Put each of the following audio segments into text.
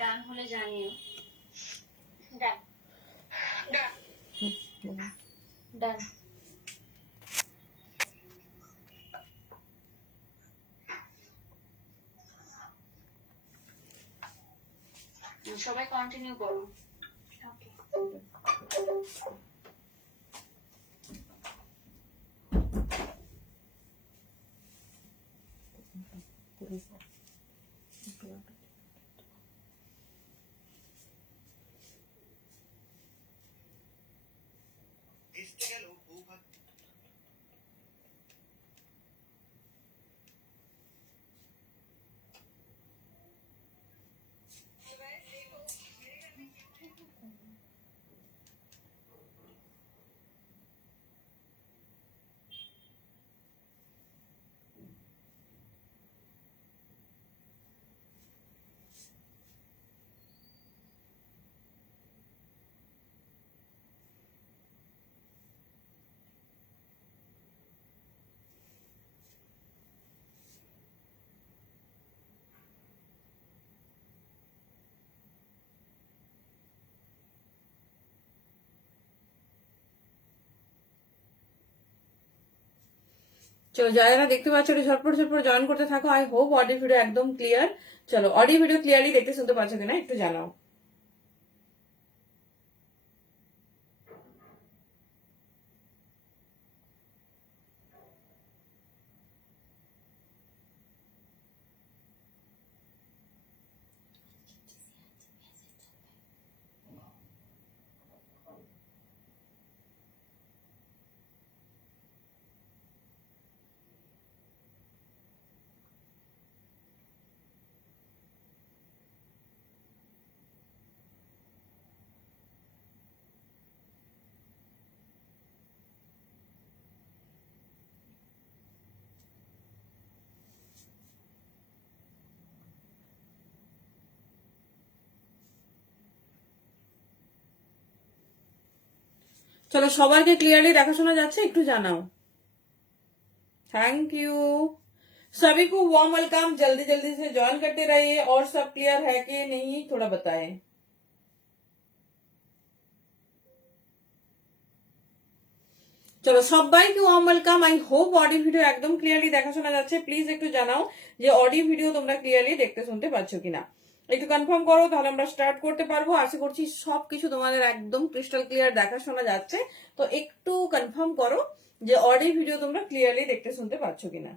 ডান হলে জানিও। ডান ডান ডান। সবাই কন্টিনিউ করো। ওকে। চলো যারা দেখতে পাচ্ছ ঝটপট ঝটপট জয়েন করতে থাকো। আই হোপ অডিও ভিডিও একদম ক্লিয়ার। চলো অডিও ভিডিও ক্লিয়ারলি দেখতে শুনতে পাচ্ছ কিনা একটু জানাও। চলো সবাইকে ক্লিয়ারলি দেখাশোনা যাচ্ছে একটু জানাও। थैंक यू सभी को वार्म वेलकम। जल्दी जल्दी से ज्वाइन करते रहिए और सब क्लियर है कि नहीं थोड़ा बताएं। চলো সবাইকে warm welcome. I hope audio video একদম ক্লিয়ারলি দেখা শোনা যাচ্ছে। প্লিজ একটু জানাও যে অডিও ভিডিও তোমরা ক্লিয়ারলি দেখতে শুনতে পাচ্ছ কিনা, একটু কনফার্ম করো, তাহলে আমরা স্টার্ট করতে পারবো। আশা করছি সবকিছু তোমাদের একদম ক্রিস্টাল ক্লিয়ার দেখা শোনা যাচ্ছে। তো একটু কনফার্ম করো যে অডিও ভিডিও তোমরা ক্লিয়ারলি দেখতে শুনতে পাচ্ছ কিনা।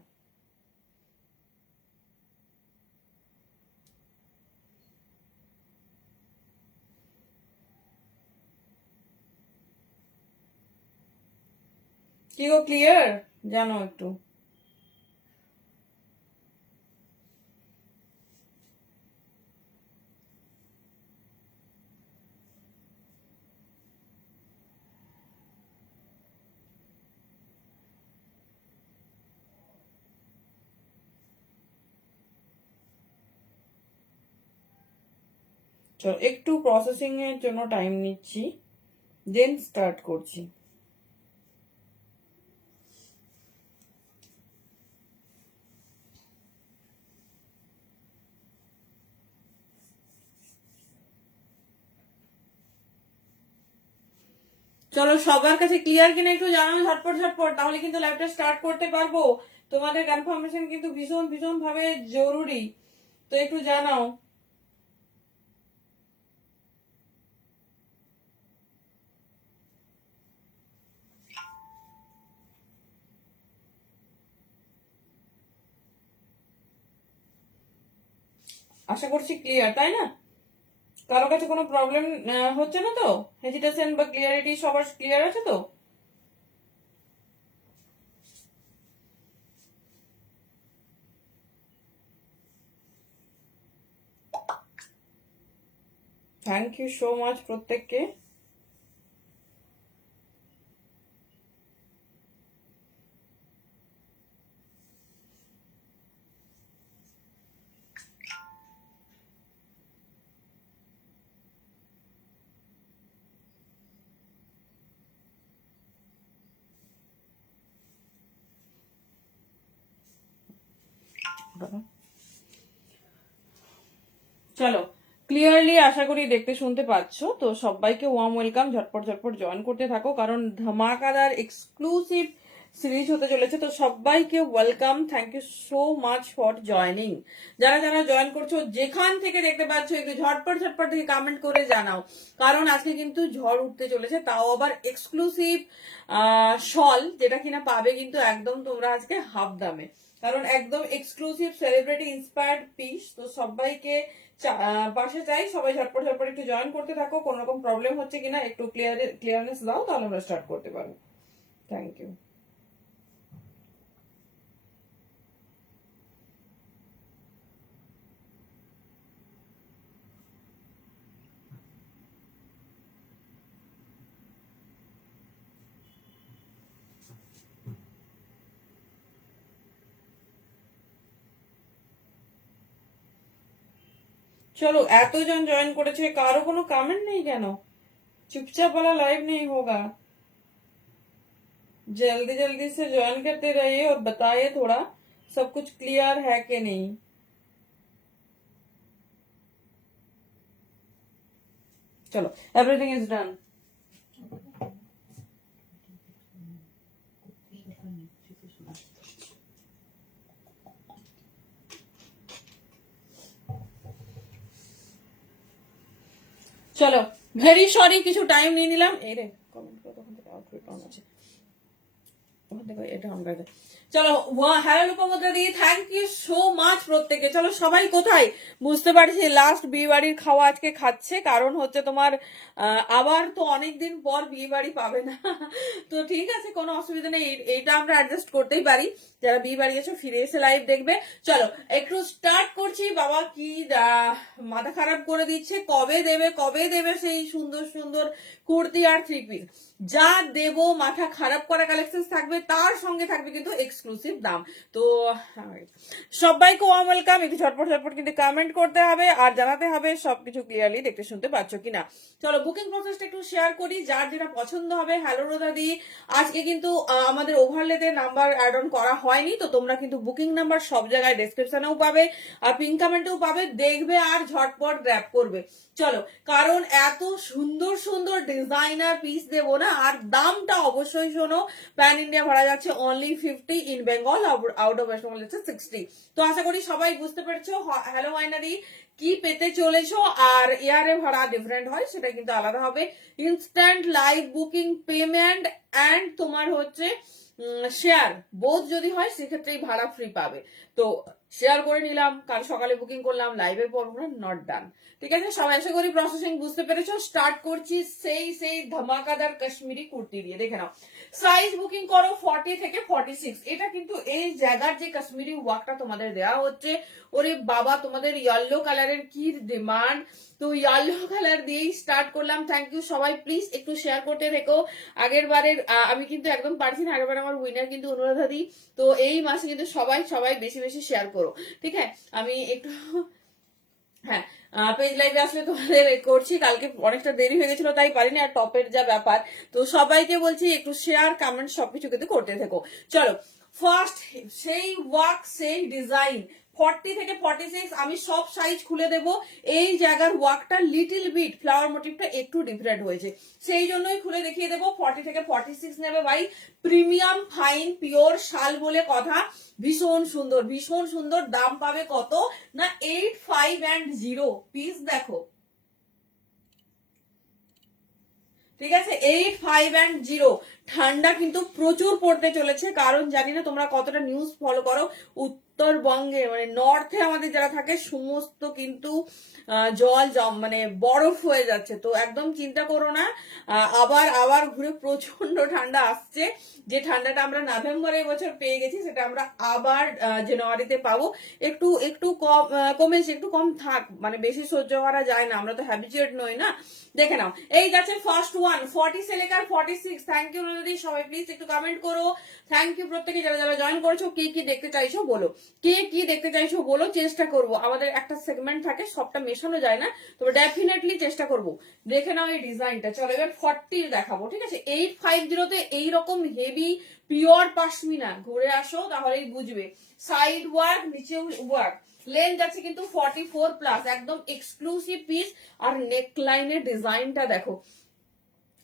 কি গো ক্লিয়ার জানো একটু। চলো একটু প্রসেসিং এর জন্য টাইম নিচ্ছি, দেন স্টার্ট করছি। চলো সবার কাছে ক্লিয়ার কিনা একটু জানানো ঝটপট ঝটপট, তাহলে কিন্তু লাইভটা স্টার্ট করতে পারবো। তোমাদের কনফার্মেশন কিন্তু ভীষণ ভীষণ ভাবে জরুরি, তো একটু জানাও। আশা করছি ক্লিয়ার, তাই না? কারো কাছে কোনো প্রবলেম হচ্ছে না তো? হেজিটেশন বা ক্লিয়ারিটি সবার ক্লিয়ার আছে তো? থ্যাংক ইউ সো মাচ প্রত্যেককে। চলো ক্লিয়ারলি আশা করি দেখতে শুনতে পাচ্ছ। তো সবাইকে ওয়ার্ম ওয়েলকাম, ঝটপট ঝটপট জয়েন করতে থাকো, কারণ ধামাকাদার এক্সক্লুসিভ সিরিজ হতে চলেছে। তো সবাইকে welcome, thank you so much for joining. যারা যারা জয়েন করছো, যেখান থেকে দেখতে পাচ্ছ, একটু ঝটপট ঝটপট থেকে কমেন্ট করে জানাও, কারণ আজকে কিন্তু ঝড় উঠতে চলেছে, তাও আবার এক্সক্লুসিভ শল, যেটা কিনা পাবে কিন্তু একদম তোমরা আজকে হাফ দামে, কারণ একদম এক্সক্লুসিভ সেলিব্রিটি ইন্সপায়ার্ড পিস। তো সবাইকে পাশে চাই, সবাই ঝটপট ঝটপট একটু জয়েন করতে থাকো। কোনো রকম প্রবলেম হচ্ছে কিনা একটু ক্লিয়ারনেস দাও, তাহলে আমরা স্টার্ট করতে পারবো। Thank you. चलो এতজন জয়েন করেছে, কারো কোনো কমেন্ট নেই কেন? चुपचाप वाला लाइव नहीं होगा, जल्दी जल्दी से ज्वाइन करते रहिए और बताइए थोड़ा सब कुछ क्लियर है कि नहीं। चलो एवरीथिंग इज डन। চলো ভেরি সরি, কিছু টাইম নিয়ে নিলাম। এই রে কমেন্ট করে তখন থেকে আউটফিট অন আছে, ওখান থেকে এটা অন করে দে। চলো হ্যালো লোপামুদ্রা দি, থ্যাংক ইউ সো মাচ প্রত্যেকে। চলো সবাই কোথায় বুঝতে পারছি, লাস্ট বিয়ে বাড়ির খাওয়া আজকে খাচ্ছে, কারণ হচ্ছে তোমার আবার তো অনেকদিন পর বিয়ে বাড়ি পাবে না। তো ঠিক আছে, কোনো অসুবিধা নেই, এইটা আমরা অ্যাডজাস্ট করতেই পারি। যারা বিয়ে বাড়ি গেছো ফিরে এসে লাইভ দেখবে। চলো একটু স্টার্ট করছি। বাবা কি মাথা খারাপ করে দিচ্ছে, কবে দেবে কবে দেবে সেই সুন্দর সুন্দর কুর্তি আর থ্রি পিস। যা দেবো মাথা খারাপ করা কালেকশন থাকবে, তার সঙ্গে থাকবে কিন্তু এক্সক্লুসিভ দাম। তো সবাইকে ওয়ার্ম ওয়েলকাম। একটু ঝটপট ঝটপট কিন্তু কমেন্ট করতে হবে আর জানাতে হবে সবকিছু ক্লিয়ারলি দেখতে শুনতে পাচ্ছ কিনা। চলো বুকিং প্রসেসটা একটু শেয়ার করি, যার যেটা পছন্দ হবে। হ্যালো রোদাদি, আজকে কিন্তু আমাদের ওভারলেতে নাম্বার অ্যাড অন করা হয়নি, তো তোমরা কিন্তু বুকিং নাম্বার সব জায়গায় ডেসক্রিপশনেও পাবে আর পিন কমেন্টেও পাবে, দেখবে আর ঝটপট গ্র্যাব করবে। চলো, কারণ এত সুন্দর সুন্দর ডিজাইনার পিস দেবো না, আর দামটা অবশ্যই শোনো। প্যান ইন্ডিয়া ভাড়া যাচ্ছে only 50, in Bengal out of West Bengal যাচ্ছে 60। তো আশা করি সবাই বুঝতে পেরেছো হ্যালো ওয়াইনারি কি পেতে চলেছো। আর এয়ারে ভাড়া ডিফারেন্ট হয়, সেটা কিন্তু আলাদা হবে। Instant live booking payment and তোমার হচ্ছে শেয়ার বোধ যদি হয়, সেক্ষেত্রেই ভাড়া ফ্রি পাবে। তো শেয়ার করে নিলাম, কাল সকালে বুকিং করলাম, লাইভের পর নট ডান। ঠিক আছে, সবাই আশা করি প্রসেসিং বুঝতে পেরেছো। স্টার্ট করছি সেই ধামাকাদার কাশ্মীরি কুর্তি দিয়ে। দেখে নাও, সাইজ বুকিং করো 40 থেকে 46। এটা কিন্তু এই জায়গার যে কাশ্মীরি ওয়ার্কটা তোমাদের দেওয়া হচ্ছে, ওরে বাবা তোমাদের ইয়েলো কালারের কি ডিমান্ড, তো ইয়েলো কালার দিয়েই স্টার্ট করলাম। থ্যাংক ইউ সবাই, প্লিজ একটু শেয়ার করতে থেকো। আগের বারের আমি কিন্তু একদম পারছি না, আগের বার আমার উইনার কিন্তু অনুরাধা দি। তো এই মাসে কিন্তু সবাই সবাই বেশি বেশি শেয়ার করো, ঠিক আছে? আমি একটু হ্যাঁ পেজ লাইভে আসলে তোমাদের করছি, কালকে অনেকটা দেরি হয়ে গেছিল তাই পারিনি, আর টপের যা ব্যাপার। তো সবাইকে বলছি একটু শেয়ার কমেন্ট সবকিছু কিন্তু করতে থেকো। চলো ফার্স্ট সেই ওয়ার্ক সেই ডিজাইন 40 থেকে 46, আমি সব সাইজ খুলে দেব। এই জায়গার ওয়ার্কটা লিটিল বিট ফ্লাওয়ার মোটিভটা একটু ডিফারেন্ট হয়েছে, সেই জন্যই খুলে দেখিয়ে দেবো। 40 থেকে 46 নেবে ভাই, প্রিমিয়াম ফাইন পিওর শাল বলে কথা। ভীষণ সুন্দর ভীষণ সুন্দর। দাম পাবে কত না 8510 পিস। দেখো ঠিক আছে, 8510। ঠান্ডা কিন্তু প্রচুর পড়তে চলেছে, কারণ জানি না তোমরা কতটা নিউজ ফলো করো। উত্তরবঙ্গে মানে নর্থে আমাদের যারা থাকে সমস্ত কিন্তু জল মানে বরফ হয়ে যাচ্ছে। তো একদম চিন্তা করো না, আবার আবার ঘুরে প্রচন্ড ঠান্ডা আসছে। যে ঠান্ডাটা আমরা নভেম্বরে বছর পেয়ে গেছি, সেটা আমরা আবার জানুয়ারিতে পাবো। একটু একটু কম কমেছে, একটু কম থাক, মানে বেশি সহ্য করা যায় না, আমরা তো হ্যাবিচুয়েট নই না। দেখে নাও, এই যাচ্ছে ফার্স্ট ওয়ান 40 से लेकर 46। থ্যাংক ইউ নদী, সবাই প্লিজ একটু কমেন্ট করো। থ্যাংক ইউ প্রত্যেকে যারা যারা জয়েন করেছো। কে কি দেখতে চাইছো বলো, কে কি দেখতে চাইছো বলো, চেষ্টা করব। আমাদের একটা সেগমেন্ট থাকে, সবটা মেশানো যায় না, তবে ডেফিনেটলি চেষ্টা করব। দেখে নাও এই ডিজাইনটা। চলো এবার 40 দেখাবো, ঠিক আছে? 850 এইরকম হেভি পিওর পাশমিনা ঘুরে আসো, তাহলেই বুঝবে। সাইড ওয়ার্ক, নিচে ওয়ার্ক, লেন্থ আছে কিন্তু 44 প্লাস, একদম এক্সক্লুসিভ পিস। আর নেক লাইনের ডিজাইনটা দেখো,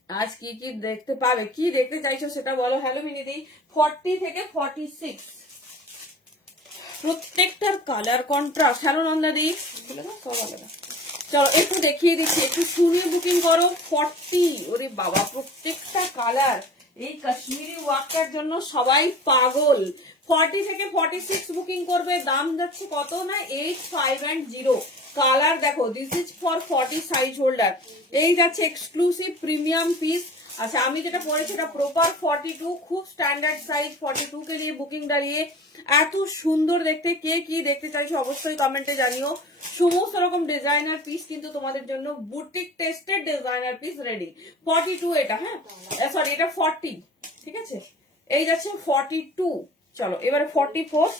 আজ কি কি দেখতে পাবে, কি দেখতে চাইছো সেটা বলো। হ্যালো মিনিদি, 40 থেকে 46 প্রত্যেকটার কালার কন্ট্রাস্ট। হ্যালো নন্দাদি, বলে দাও সব আলাদা। চলো একটু দেখিয়ে দিচ্ছি, একটু শুনিয়ে বুকিং করো। 40, ওরে বাবা, প্রত্যেকটা কালার। এই কাশ্মীরি ওয়ার্কটার জন্য সবাই পাগল। 40 থেকে 46 বুকিং করবে। দাম যাচ্ছে কত না 8510। কালার দেখো, this is for 40 size holder. এই যাচ্ছে এক্সক্লুসিভ প্রিমিয়াম পিস। আচ্ছা, আমি যেটা পরেছি এটা প্রপার 42, খুব স্ট্যান্ডার্ড সাইজ। 42 কে নিয়ে বুকিং দাঁড়িয়ে এত সুন্দর দেখতে। কে কি দেখতে চাইছো অবশ্যই কমেন্টে জানিও। সমস্ত রকম ডিজাইনার পিস কিন্তু তোমাদের জন্য, boutique tested designer piece ready. 42 এটা, হ্যাঁ সরি এটা 40, ঠিক আছে। এই যাচ্ছে 42। চলো এবারে 44।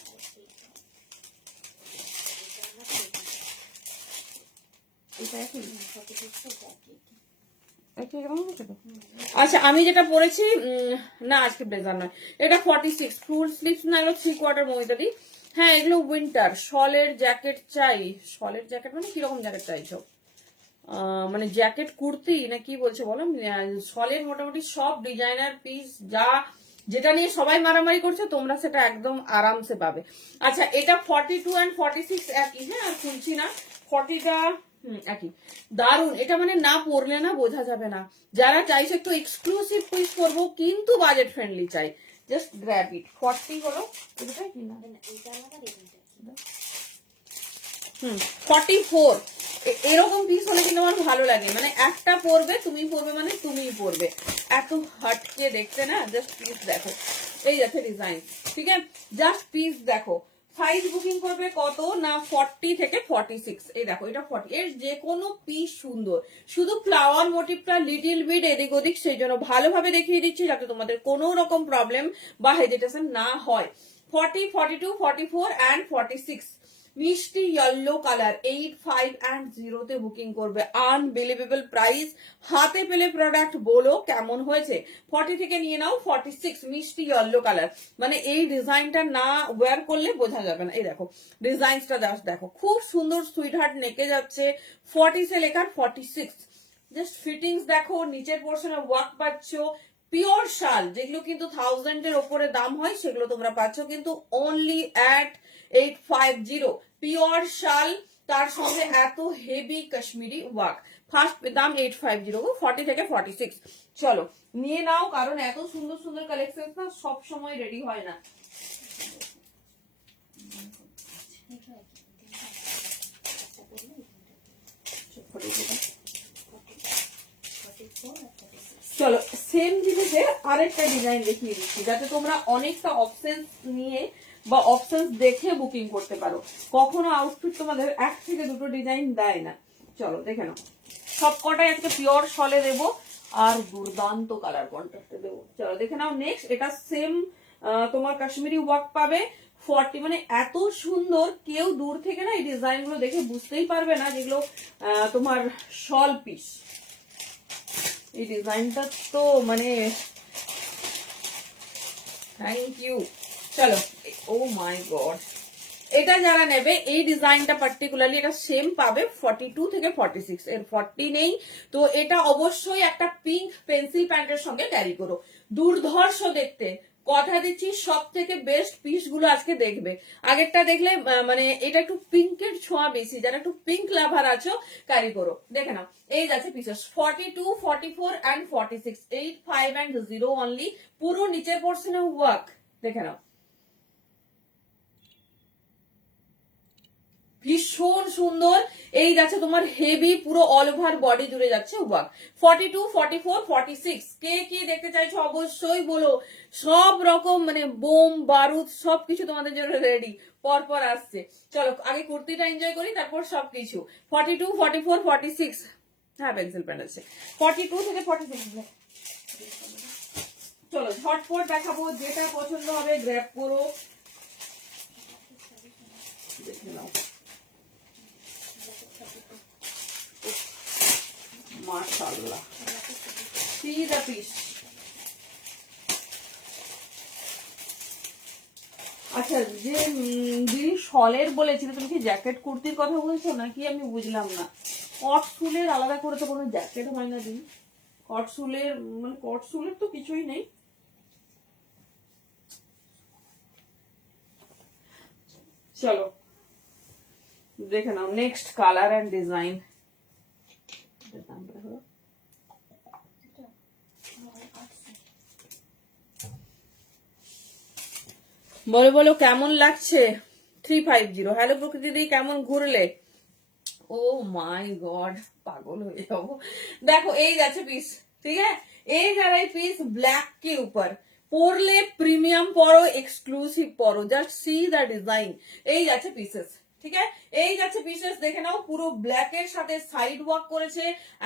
আচ্ছা, আমি যেটা পরেছি না আজকে ব্লেজার নয়, এটা 46 ফুল স্লিভস না, এগুলো 3/4 মহিদাদি। হ্যাঁ এগুলো উইন্টার। শলের জ্যাকেট চাই। শলের জ্যাকেট মানে কিরকম জ্যাকেট চাইছো? মানে জ্যাকেট কুর্তি না কি বলছে বলো। শলের মোটামুটি সব ডিজাইনার পিস, যা যেটা নিয়ে সবাই মারামারি করছে তোমরা সেটা একদম আরামসে পাবে। আচ্ছা, এটা 42 and 46 একই, হ্যাঁ আর খুলছি না। 40টা একই। দারুন, এটা মানে না পরলে না বোঝা যাবে না। যারা চাইছে একটু এক্সক্লুসিভ পিস করবো কিন্তু বাজেট ফ্রেন্ডলি চাই, জাস্ট গ্র্যাব ইট। 40 হলো, এটাই কি না 44। এরকম পিস হলে কিন্তু আমার ভালো লাগে, মানে একটা পরবে, তুমি পরবে মানে তুমিই পরবে, এত হটকে দেখতে না। জাস্ট পিস দেখো, এই যাচ্ছে ডিজাইন, ঠিক আছে। জাস্ট পিস দেখো। সাইজ বুকিং করবে কত না 40 থেকে 46। এই দেখো এটা 40, এর যে কোনো পিস সুন্দর, শুধু ফ্লাওয়ার মোটিভটা লিটিল বিট এদিক ওদিক, সেই জন্য ভালোভাবে দেখিয়ে দিচ্ছি যাতে তোমাদের কোনো রকম প্রবলেম বা হেজিটেশন না হয়। 40, 42, 44 and 46 মিষ্টি ইয়েলো কালার। 8510 তে বুকিং করবে। Unbelievable price. হাতে পেলে প্রোডাক্ট বলো কেমন হয়েছে। 40 থেকে নিয়ে নাও 46 মিষ্টি ইয়েলো কালার। মানে এই ডিজাইনটা না ওয়্যার করলে বোঝা যাবে না। এই দেখো ডিজাইনটা জাস্ট দেখো, খুব সুন্দর সুইট হার্ট নেকে যাচ্ছে। 40 সে লেখা 46। জাস্ট ফিটিংস দেখো, নিচের পোর্শনে ওয়ার্ক পাচ্ছ। পিওর শাল, যেগুলো কিন্তু 1000 এর ওপরে দাম হয়, সেগুলো তোমরা পাচ্ছ কিন্তু অনলি অ্যাট 850। পিওর শাল, তার সঙ্গে এত হেভি কাশ্মীরি ওয়ার্ক। ফার্স্ট দাম 850, 40 থেকে 46। চলো নিয়ে নাও, কারণ এত সুন্দর সুন্দর কালেকশন না সব সময় রেডি হয় না। চলো সেম জিনিসে আরেকটা ডিজাইন দেখিয়ে দিচ্ছি, যাতে তোমরা অনেকটা অপশন নিয়ে বা অপশন দেখে বুকিং করতে পারো। কখনো আউটফিট তোমাদের এক থেকে দুটো ডিজাইন দেয় না। চলো দেখে নাও, সবকটাই আজকে পিওর শলে দেবো আর দুর্দান্ত কালার কন্ট্রাস্টে দেবো। চলো দেখে নাও নেক্সট। এটা সেম তোমার কাশ্মীরি ওয়ার্ক পাবে। 40 মানে এত সুন্দর, কেউ দূর থেকে না এই ডিজাইন গুলো দেখে বুঝতেই পারবে না যেগুলো তোমার শল পিস। এই ডিজাইনটা তো মানে থ্যাংক ইউ। চলো, ও মাই গড, এটা যারা নেবে এই ডিজাইনটা পার্টিকুলারলি এটা সেম পাবে 42 থেকে 46, এর 40 নেই। তো এটা অবশ্যই একটা পিঙ্ক পেন্সিল প্যান্টের সঙ্গে ক্যারি করো, দুর্ধর্ষ দেখতে। কথা দিচ্ছি সব থেকে বেস্ট পিস গুলো আজকে দেখবে। আগেরটা দেখলে মানে এটা একটু পিঙ্কের ছোঁয়া বেশি, যারা একটু পিঙ্ক লাভার আছো ক্যারি করো। দেখে নাও এই যাচ্ছে পিসেস 42, 44 and 46, 8510 অনলি। পুরো নিচের পোর্শনে ওয়ার্ক দেখে নাও, ভীষণ সুন্দর। এই যাচ্ছে তোমার হেভি, পুরো অল ওভার বডি জুড়ে যাচ্ছে ওয়ার্ক। 42, 44, 46 কে কি দেখতে চাইছো অবশ্যই বলো। সব রকম মানে বোম বারুদ সবকিছু তোমাদের জন্য রেডি, পরপর আসছে। চলো আগে কুর্তিটা এনজয় করি, তারপর সবকিছু। 42, 44, 46, হ্যাঁ পেন্সিল প্যান্ট আছে। 42 থেকে 46। চলো ঝটপট দেখাবো, যেটা পছন্দ হবে গ্র্যাব করো। দেখে নাও মাশাআল্লাহ, see the piece। আচ্ছা আচ্ছা, যে দিদি শলের বলেছিল, তুমি কি জ্যাকেট কুর্তির কথা বলছো নাকি? আমি বুঝলাম না। কট ফুলের আলাদা করে তো কোনো জ্যাকেট হয় না দিদি। কট ফুলের মানে কট ফুলের তো কিছুই নেই। চলো দেখে নাও নেক্সট কালার এন্ড ডিজাইন। বলো বলো কেমন লাগছে? 350। হ্যালো প্রকৃতি দি, কেমন ঘুরলে? ও মাই গড, পাগল হয়ে যাবো। দেখো এই যাচ্ছে পিস, ঠিক আছে? এই যারা পিস ব্ল্যাক के ऊपर পরলে প্রিমিয়াম পরো, এক্সক্লুসিভ পরো, জাস্ট সি দ্য ডিজাইন। এই যাচ্ছে পিসেস, ঠিক আছে? এই যাচ্ছে পিসেস, দেখে নাও পুরো ব্ল্যাক এর সাথে সাইড ওয়ার্ক করেছে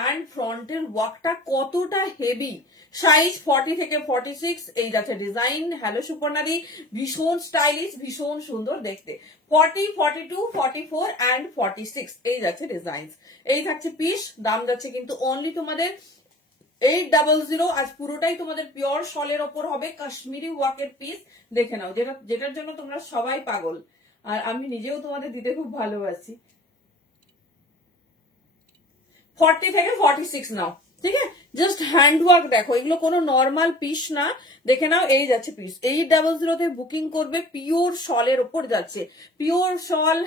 এন্ড ফ্রন্টের ওয়ার্কটা কতটা হেভি। সাইজ 40 থেকে 46 এই যাচ্ছে ডিজাইন। হ্যালো সুপর্ণাদি, ভীষণ স্টাইলিশ, ভীষণ সুন্দর দেখতে। 40, 42, 44 এন্ড 46 এই যাচ্ছে ডিজাইন। এই থাকছে পিস, দাম যাচ্ছে কিন্তু অনলি তোমাদের 800। আজ পুরোটাই তোমাদের পিওর শলের ওপর হবে, কাশ্মীরি ওয়ার্কের পিস। দেখে নাও, যেটার জন্য তোমরা সবাই পাগল, আর আমি নিজেও তোমাদের দিতে খুব ভালোবাসি। 40 থেকে 46 নাও, ঠিক আছে? জাস্ট হ্যান্ড ওয়ার্ক দেখো, এগুলো কোনো নর্মাল পিস না। দেখে নাও এই যাচ্ছে পিস। 800 তে বুকিং করবে, পিওর শলের ওপর যাচ্ছে, পিওর শল।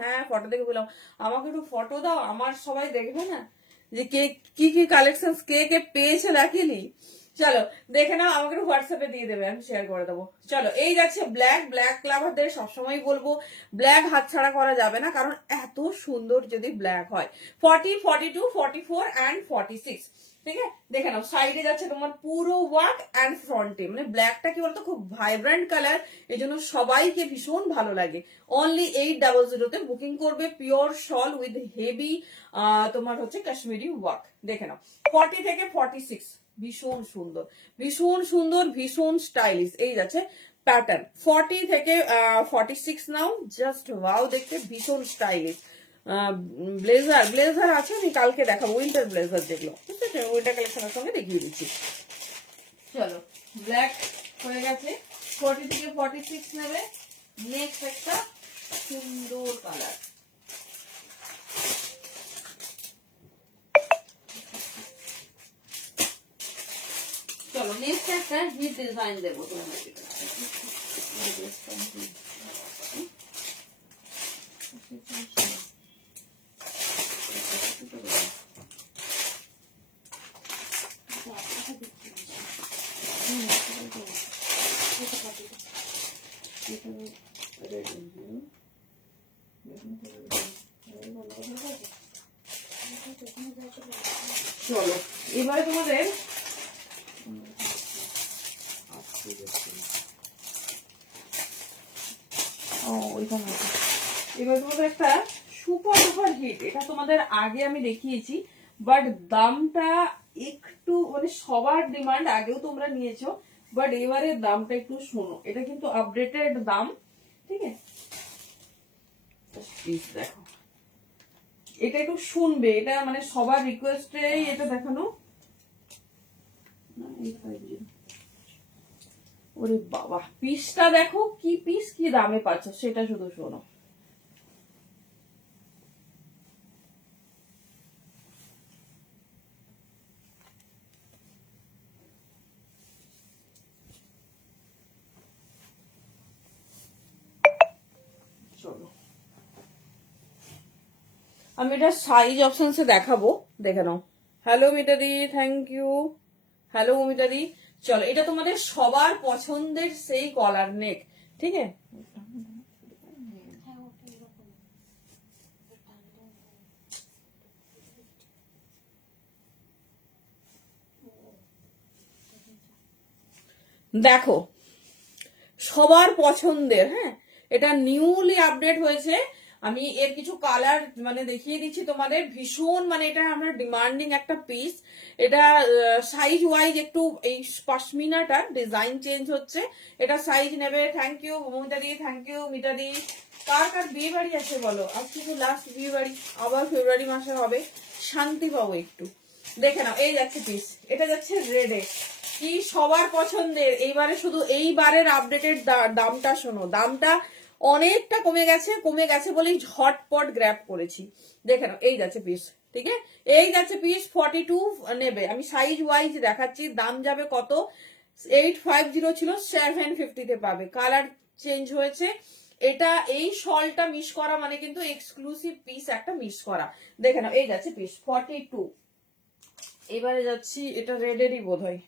হ্যাঁ ফটো দেখে বললাম, আমাকে একটু ফটো দাও, আমার সবাই দেখবে না যে কে কি কি কালেকশন কে কে পেয়েছে দেখেনি। চলো দেখে নাও, আমাকে একটু হোয়াটসঅ্যাপে দিয়ে দেবে, আমি শেয়ার করে দেবো। চলো এই যাচ্ছে ব্ল্যাক লাভারদের সবসময় বলবো ব্ল্যাক হাতছাড়া করা যাবে না, কারণ এত সুন্দর যদি ব্ল্যাক হয়। 40, 42, 44 এন্ড 46, ঠিক আছে? দেখে নাও সাইডে যাচ্ছে তোমার পুরো ওয়ার্ক এন্ড ফ্রন্টে, মানে ব্ল্যাকটা কি বলতো খুব ভাইব্রেন্ট কালার, এই জন্য সবাইকে ভীষণ ভালো লাগে। অনলি 800 তে বুকিং করবে, পিওর শল উইথ হেভি তোমার হচ্ছে কাশ্মীরি ওয়ার্ক। দেখে নাও 40 থেকে 46, ভীষণ সুন্দর, ভীষণ সুন্দর, ভীষণ স্টাইলিশ। এই যাচ্ছে প্যাটার্ন। 40 থেকে 46 নাও, জাস্ট ওয়াও দেখতে, ভীষণ স্টাইলিশ। ব্লেজার আছে, আমি কালকে দেখাবো উইন্টার ব্লেজার, যেগুলো ঠিক আছে উইন্টার কালেকশনের সঙ্গে দেখিয়ে দিচ্ছি। চলো ব্ল্যাক হয়ে গেছে, 40 থেকে 46 নেবে। নেক্সট একটা সুন্দর কালার, চলো নেক্সট একটা হিট ডিজাইন দেবো তোমাদেরকে। চলো এবারে তোমাদের এবার তোমাদের একটা সুপার ডুপার হিট, এটা তোমাদের আগে আমি দেখিয়েছি, বাট দামটা একটু মানে সবার ডিমান্ড, আগেও তোমরা নিয়েছো, বাট এবারে দামটা একটু শোনো, এটা কিন্তু আপডেটেড দাম, ঠিক আছে? দেখো এটা একটু শুনবে, এটা মানে সবার রিকোয়েস্টে এটা দেখানো। ওরে বাবা, পিসটা দেখো, কি পিস, কি দামে পাচ্ছ সেটা শুধু শোনো। চলো আমি এটা সাইজ অপশনসে দেখাবো, দেখে নাও। হ্যালো মিতাদি, থ্যাংক ইউ। হ্যালো মিতাদি, চলো এটা তোমাদের সবার পছন্দের সেই কলার নেক, ঠিক আছে? দেখো সবার পছন্দের, হ্যাঁ এটা নিউলি আপডেট হয়েছে। আমি এর কিছু কালার মানে দেখিয়ে দিচ্ছি তোমাদের, ভীষণ মানে এটা আমরা ডিমান্ডিং একটা পিস। এটা সাইজ ওয়াইজ একটু এই পশমিনাটার ডিজাইন চেঞ্জ হচ্ছে, এটা সাইজ নেবে। থ্যাংক ইউ মমিতাদি, থ্যাংক ইউ মিতাদি। কার কার বিয়ে বাড়ি আছে বলো? আজকে তো লাস্ট বিয়ে বাড়ি, আবার ফেব্রুয়ারি মাসে হবে, শান্তি পাবো একটু। দেখে নাও এই যাচ্ছে পিস, এটা যাচ্ছে রেডে, কি সবার পছন্দের। এইবারে শুধু এইবারের আপডেটেড দামটা শোনো, দামটা অনেকটা কমে গেছে বলেই ঝটপট গ্র্যাব করেছি। দেখে নাও এই যাচ্ছে পিস, ঠিক আছে, এই যাচ্ছে পিস 42 নেবে। আমি সাইজ ওয়াইজ দেখাচ্ছি, দাম যাবে কত, 850 ছিল 750 তে পাবে, কালার চেঞ্জ হয়েছে। এটা এই শলটা মিস করা মানে কিন্তু এক্সক্লুসিভ পিস একটা মিস করা। দেখে নাও এই যাচ্ছে পিস 42। এবারে যাচ্ছি, এটা রেডেরই বোধ হয়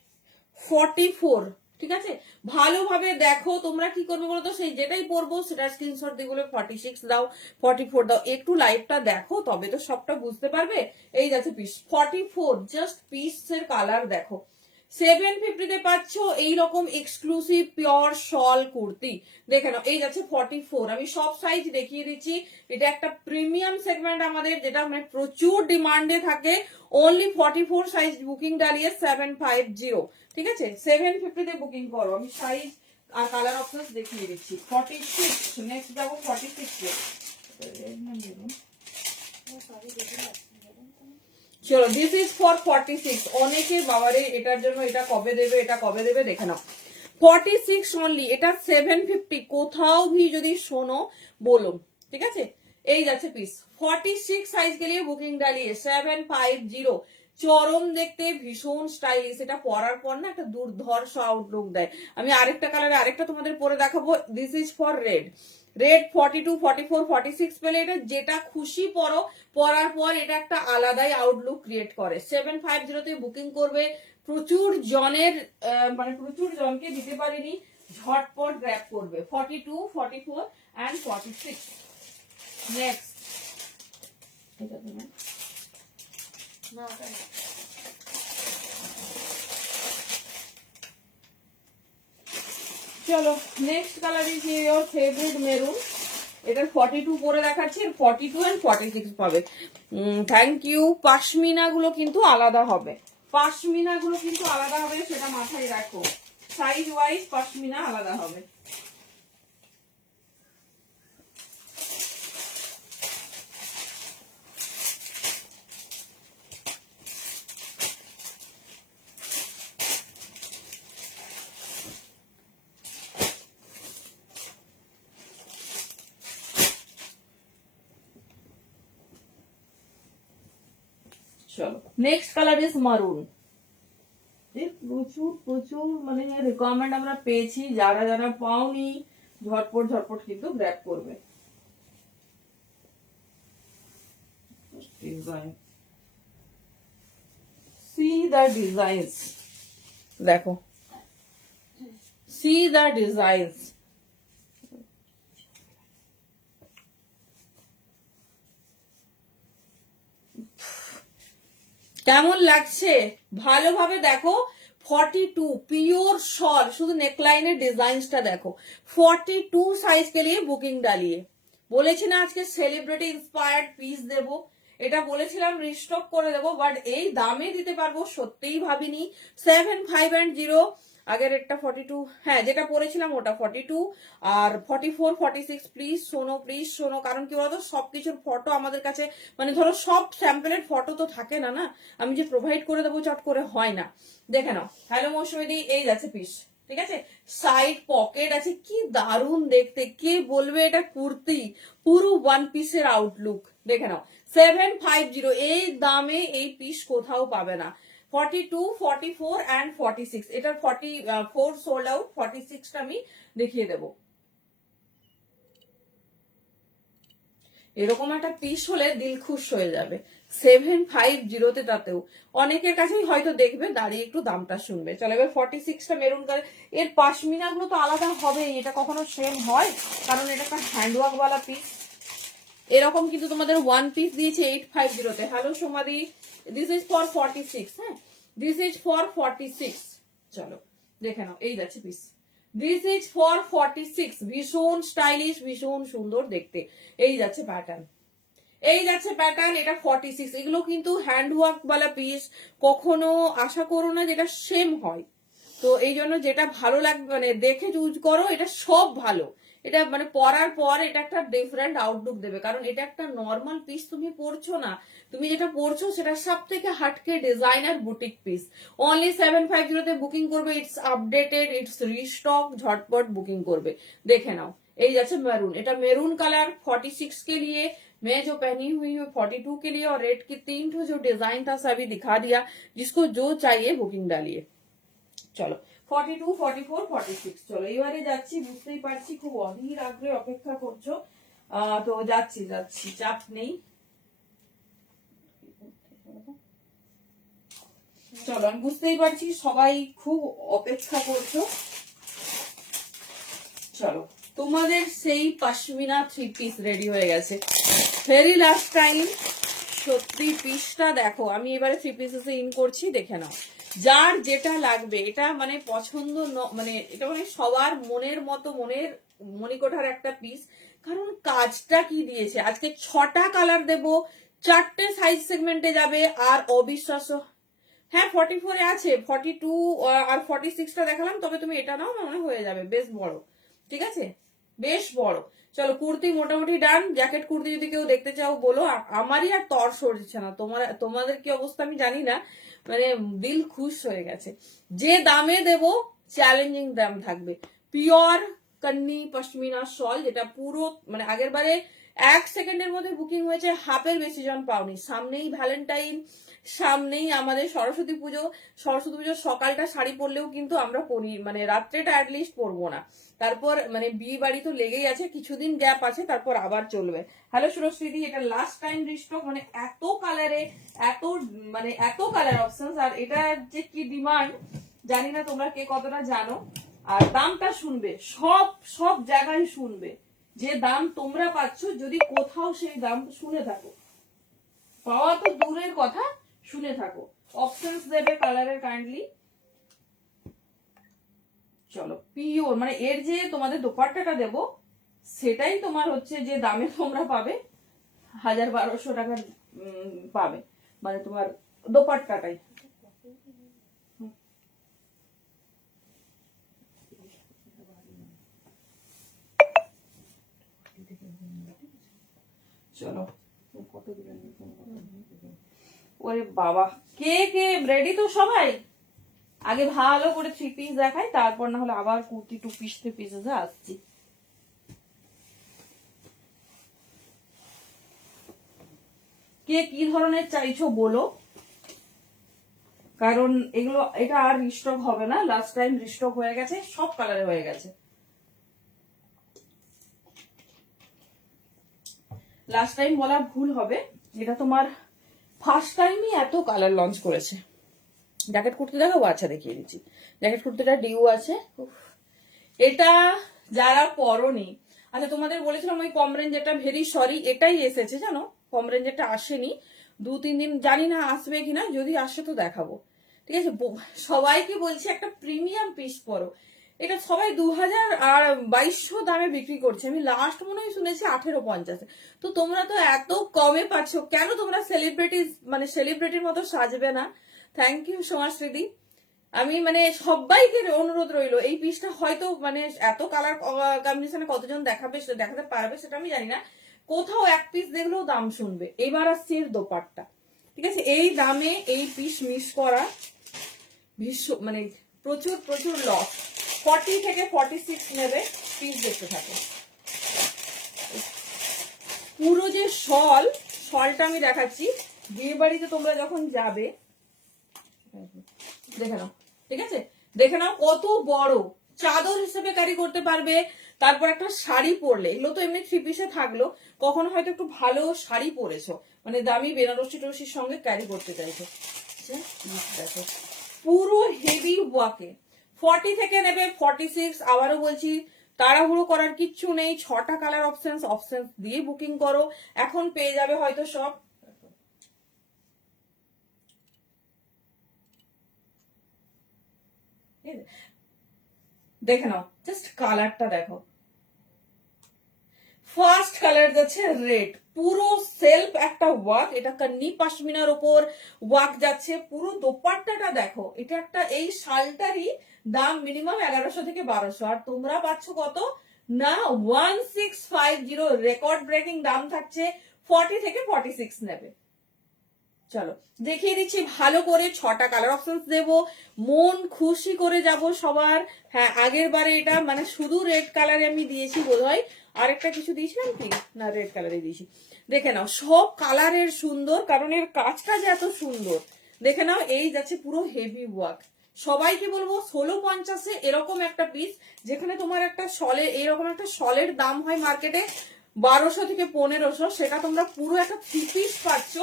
44, ঠিক আছে। ভালোভাবে দেখো, তোমরা কি করবে বলো তো, সেই যেটাই পরবো সেটা স্ক্রিনশট দিয়ে বলে 46 দাও, 44 দাও, একটু লাইভটা দেখো তবে তো সবটা বুঝতে পারবে। এই যাচ্ছে পিস 44, জাস্ট পিসের কালার দেখো। 750 তে পাচ্ছ এইরকম এক্সক্লুসিভ পিওর শল কুর্তি। দেখে নাও এই যাচ্ছে 44। আমি সব সাইজ দেখিয়ে দিচ্ছি, এটা একটা প্রিমিয়াম সেগমেন্ট আমাদের, যেটা মানে প্রচুর ডিমান্ডে থাকে। অনলি 44 সাইজ বুকিং ডালিয়ে 750, ঠিক আছে, 750 তে বুকিং করো। আমি সাইজ আর কালার অপশনস দেখিয়ে দিচ্ছি। 46, নেক্সট যাবো 46 এ। চলো, দিস ইজ ফর 46। অনেকে বাবারে এটার জন্য এটা কবে দেবে, এটা কবে দেবে, দেখে নাও 46 অনলি। এটা 750, কোথাও ভি যদি শোনো বলো, ঠিক আছে। এই যাচ্ছে পিস 46 সাইজ के लिए বুকিং ডালিয়ে 750। চরম দেখতে, ভীষণ স্টাইলিশ। এটা পরার পর না একটা দুর্ধর্ষ আউটলুক দেয়। আমি আরেকটা কালারে আরেকটা তোমাদের পরে দেখাবো। This is for red. Red 42, 44, 46 পেলে এটা যেটা খুশি পরো, পরার পর এটা একটা আলাদাই আউটলুক ক্রিয়েট করে। 750 তে বুকিং করবে। প্রচুর জনের মানে প্রচুর জনকে দিতে পারিনি, ঝটপট গ্র্যাব করবে। 42, 44 and 46। নেক্সট এটা তুমি না ওটা না। চলো, next colour is your favourite maroon. এটার 42 পরে দেখাচ্ছি, 42 and 46 পাবে। Thank you. পাশমিনা গুলো কিন্তু আলাদা হবে, পাশমিনা গুলো কিন্তু আলাদা হবে, সেটা মাথায় রাখো। সাইজ ওয়াইজ পাশমিনা আলাদা হবে। চলো, নেক্সট কালার ইজ মারুন। প্রচুর প্রচুর মানে রিকোয়ারমেন্ট আমরা পেয়েছি, যারা যারা পাওনি ঝটপট ঝটপট কিন্তু গ্র্যাব করবে। ডিজাইন, সি দ্য ডিজাইনস, দেখো সি দ্য ডিজাইনস। কেমন লাগছে ভালোভাবে দেখো। 42 পিওর শল, শুধু নেকলাইনের ডিজাইনসটা দেখো। 42 সাইজ के लिए বুকিং ডালিয়ে। বলেছি না আজকে সেলিব্রিটি ইন্সপায়ার্ড পিস দেবো, এটা বলেছিলাম রিস্টক করে দেবো, বাট এই দামে দিতে পারবো সত্যিই ভাবিনি। 750, আগের একটা 42, হ্যাঁ যেটা পরেছিলাম ওটা 42, আর 44, 46 প্লিজ শোনো, কারণ কি বলতো সবকিছুর ফটো আমাদের কাছে, মানে ধরো সব স্যাম্পলের ফটো তো থাকে না, আমি যে প্রোভাইড করে দেবো চট করে হয় না। দেখে নাও, হ্যালো মৌসুমী, এই যাচ্ছে পিস, ঠিক আছে। সাইড পকেট আছে, কি দারুণ দেখতে, কে বলবে এটা কুর্তি, পুরো ওয়ান পিসের আউটলুক। দেখে নাও 750, এই দামে এই পিস কোথাও পাবে না। 42, 44 and 46, এটার 44 সোল্ড আউট, 46টা আমি দেখিয়ে দেবো। এরকম একটা পিস হলে দিল খুশ হয়ে যাবে। 750 তে, তাতেও অনেকের কাছেই হয়তো দেখবে, দাঁড়িয়ে একটু দামটা শুনবে। চলো এবার 46টা মেরুন কালার। এর পাশমিনা গুলো তো আলাদা হবে, এটা কখনো সেম হয়, কারণ এটা একটা হ্যান্ডওয়ার্ক ওয়ালা পিস। এরকম কিন্তু তোমাদের ওয়ান পিস দিয়েছে 850 তে। হ্যালো সোমাদি, দিস ইজ ফর 46, হ্যাঁ দিস ইজ ফর 46। চলো দেখে নাও, এই যাচ্ছে পিস, দিস ইজ ফর 46। ভীষণ স্টাইলিশ, ভীষণ সুন্দর দেখতে। এই যাচ্ছে প্যাটার্ন, এই যাচ্ছে প্যাটার্ন, এটা 46। এগুলো কিন্তু হ্যান্ডওয়ার্ক ওয়ালা পিস, কখনো আশা করো না যেটা সেম হয়। তো এই জন্য যেটা ভালো লাগবে মানে দেখে চুজ করো, এটা সব ভালো, এটা মানে পরার পর এটা একটা ডিফারেন্ট আউটলুক দেবে, কারণ এটা একটা নর্মাল পিস তুমি পরছো না, তুমি যেটা পরছো সেটা সব থেকে হাটকে ডিজাইনার বুটিক পিস। অনলি 750 তে বুকিং করবে, ইটস আপডেটেড, ইটস রিস্টক, ঝটপট বুকিং করবে। দেখে নাও, এই যাচ্ছে মেरून, এটা মেरून कलर 46 के लिए, मैं जो पहनी हुई हूँ 42 के लिए, और रेट की 3 ठो जो डिजाइन था सभी दिखा दिया, जिसको जो चाहिए बुकिंग डालिए। চলো 42, 44, 46, চলো এবারে যাচ্ছি। বুঝতেই পারছি খুব অধীর আগ্রহে অপেক্ষা করছো, তো যাচ্ছি যাচ্ছি, চাপ নেই। চলো, আমি বুঝতেই পারছি সবাই খুব অপেক্ষা করছো। চলো, তোমাদের সেই পশমিনা 3 পিস রেডি হয়ে গেছে, ভেরি লাস্ট টাইম। সত্যি পিসটা দেখো, আমি এবারে 3 পিসেসে ইন করছি, দেখে নাও। যার যেটা লাগবে, এটা মানে পছন্দ মানে এটা মানে সবার মনের মতো, মনের মণিকোঠার একটা পিস। কারণ কাজটা কি দিয়েছে, আজকে 6টা কালার দেবো, 4টে সাইজ সেগমেন্টে যাবে, আর অবিশ্বাস্য, হ্যাঁ 44 এ আছে, 42 আর 46টা দেখালাম, তবে তুমি এটা নাও, মনে হয়ে যাবে, বেশ বড়, ঠিক আছে, বেশ বড়। চলো, কুর্তি মোটামুটি ডান। জ্যাকেট কুর্তি যদি কেউ দেখতে চাও বলো, আমারই আর তর সরছে না, তোমাদের কি অবস্থা আমি জানি না, মানে দিল খুশ হয়ে গেছে। যে দামে দেব চ্যালেঞ্জিং দাম থাকবে। পিওর কন্নি পশমিনা শল, যেটা পুরো মানে আগের বারে 1 সেকেন্ডের মধ্যে বুকিং হয়েছে, হাফের বেশি জন পাওনি। সামনেই ভ্যালেন্টাইন, সামনেই আমাদের সরস্বতী পুজো, সরস্বতী পুজোর সকালটা শাড়ি পরলেও কিন্তু আমরা পরি, মানে রাত্রেটা অ্যাটলিস্ট পরবো না, তারপর মানে বিয়ে বাড়ি তো লেগেই আছে, কিছুদিন গ্যাপ আছে, তারপর আবার চলবে। হ্যালো সুরশ্রীদি, এটা লাস্ট টাইম রিস্টক, মানে এত কালারে, এত মানে এত কালার অপশনস, আর এটা যে কি ডিমান্ড জানি না তোমরা কে কতটা জানো। আর দামটা শুনবে, সব সব জায়গায় শুনবে, যে দাম তোমরা পাচ্ছ, যদি কোথাও সেই দাম শুনে থাকো, পাওয়া তো দূরের কথা, শুনে থাকো। অপশনস দেবে কালারের কাইন্ডলি। চলো, পিওর মানে এর যে তোমাদের দোপাট্টাটা দেব, সেটাই তোমার হচ্ছে যে দামে তোমরা পাবে, 1000-1200 টাকার পাবে, মানে তোমার দোপাট্টাটাই। চলো, ওরে বাবা, কে কে রেডি তো সবাই? আগে ভালো করে 3 পিস দেখাই, তারপর না হলে আবার কুর্তি 2 পিস 3 পিসে আসছি। কে কি ধরনের চাইছো বলো, কারণ এগুলো এটা আর রিস্টক হবে না, লাস্ট টাইম রিস্টক হয়ে গেছে, সব কালারে হয়ে গেছে। লাস্ট টাইম বলা ভুল হবে, এটা তোমার ফার্স্ট টাইমই এত কালার লঞ্চ করেছে। জ্যাকেট কুর্তি দেখাবো, আচ্ছা দেখিয়ে দিচ্ছি। জ্যাকেট কুর্তিটা ডিউ আছে, এটা যারা পরনি, আচ্ছা তোমাদের বলেছিলাম ওই কম রেঞ্জেরটা, ভেরি সরি, এটাই এসেছে জানো, কম রেঞ্জেরটা আসেনি, 2-3 দিন জানি না আসবে কিনা, যদি আসে তো দেখাবো, ঠিক আছে। সবাইকে বলছি একটা প্রিমিয়াম পিস পরো, এটা সবাই 2000 আর 2200 দামে বিক্রি করছে, আমি লাস্ট মনে হয় শুনেছি 1850। তো তোমরা তো এত কমে পাচ্ছ, কেন তোমরা সেলিব্রিটি মানে সেলিব্রিটির মতো সাজবে না? থ্যাংক ইউ সমাশ্রীদি। আমি মানে সবাইকে অনুরোধ রইলো, এই পিসটা হয়তো মানে এত কালার কম্বিনেশনে কতজন দেখাতে পারবে সেটা আমি জানি না, কোথাও এক পিস দেখলেও দাম শুনবে। এবার আসছে এর দোপাট্টা, ঠিক আছে, এই দামে এই পিস মিস করা ভীষণ মানে প্রচুর প্রচুর লস। 40 থেকে 46 নেবে, পিস দেখতে থাকে। পুরো যে শলটা আমি দেখাচ্ছি, বিয়ে বাড়িতে তোমরা যখন যাবে দেখে নাও, ঠিক আছে, দেখে নাও কত বড়, চাদর হিসেবে ক্যারি করতে পারবে। তারপর একটা শাড়ি পরলে, এগুলো তো এমনি 3 পিসে থাকলো, কখনো হয়তো একটু ভালো শাড়ি পরেছো, মানে দামি বেনারসি টরসির সঙ্গে ক্যারি করতে চাইছো, দেখো পুরো হেভি ওয়াকে। 40 থেকে নেবে 46, আবারও বলছি তাড়াহুড়ো করার কিচ্ছু নেই, 6টা কালার অপশনস দিয়ে বুকিং করো, এখন পেয়ে যাবে হয়তো সব। দেখে নাও, জাস্ট কালারটা দেখো, ফার্স্ট কালার যাচ্ছে রেড, পুরো সেলফ একটা ওয়ার্ক, এটা কান্নি পশমিনার উপর ওয়ার্ক যাচ্ছে, পুরো দোপাট্টাটা দেখো, এটা একটা এই শালটারই দাম মিনিমাম 1100 থেকে 1200, আর তোমরা পাচ্ছ কত, না 1650 রেকর্ড ব্রেকিং দাম থাকছে, 40 থেকে 46 নেবে। চলো দেখিয়ে দিচ্ছি ভালো করে, 6টা কালার অপশনস দেবো, মন খুশি করে যাব সবার। হ্যাঁ আগের বারে এটা মানে শুধু রেড কালারে আমি দিয়েছি বোধহয়, আরেকটা কিছু দিয়েছিলাম কি না, রেড কালারে দিয়েছি। দেখে নাও সব কালারের সুন্দর, কারণ এর কাজটা যে এত সুন্দর। দেখে নাও এই যাচ্ছে পুরো হেভি ওয়ার্ক। সবাইকে বলবো 1650 এরকম একটা পিস, যেখানে তোমার একটা শলে এরকম একটা শলের দাম হয় মার্কেটে 1200 থেকে 1500, সেটা তোমরা পুরো একটা 3 পিস পাচ্ছ।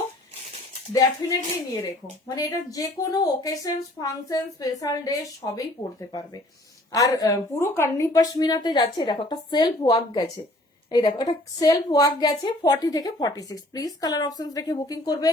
ডেফিনেটলি নিয়ে রেখো, মানে এটা যে কোনো ওকেশন, ফাংশন, স্পেশাল ডে সবই পড়তে পারবে। আর পুরো কান্নি পশমিনাতে যাচ্ছে, দেখো একটা সেলফ ওয়ার্ক গেছে, এই দেখো এটা সেলফ ওয়ার্ক গেছে 40 থেকে 46। প্লিজ কালার অপশনস রেখে বুকিং করবে।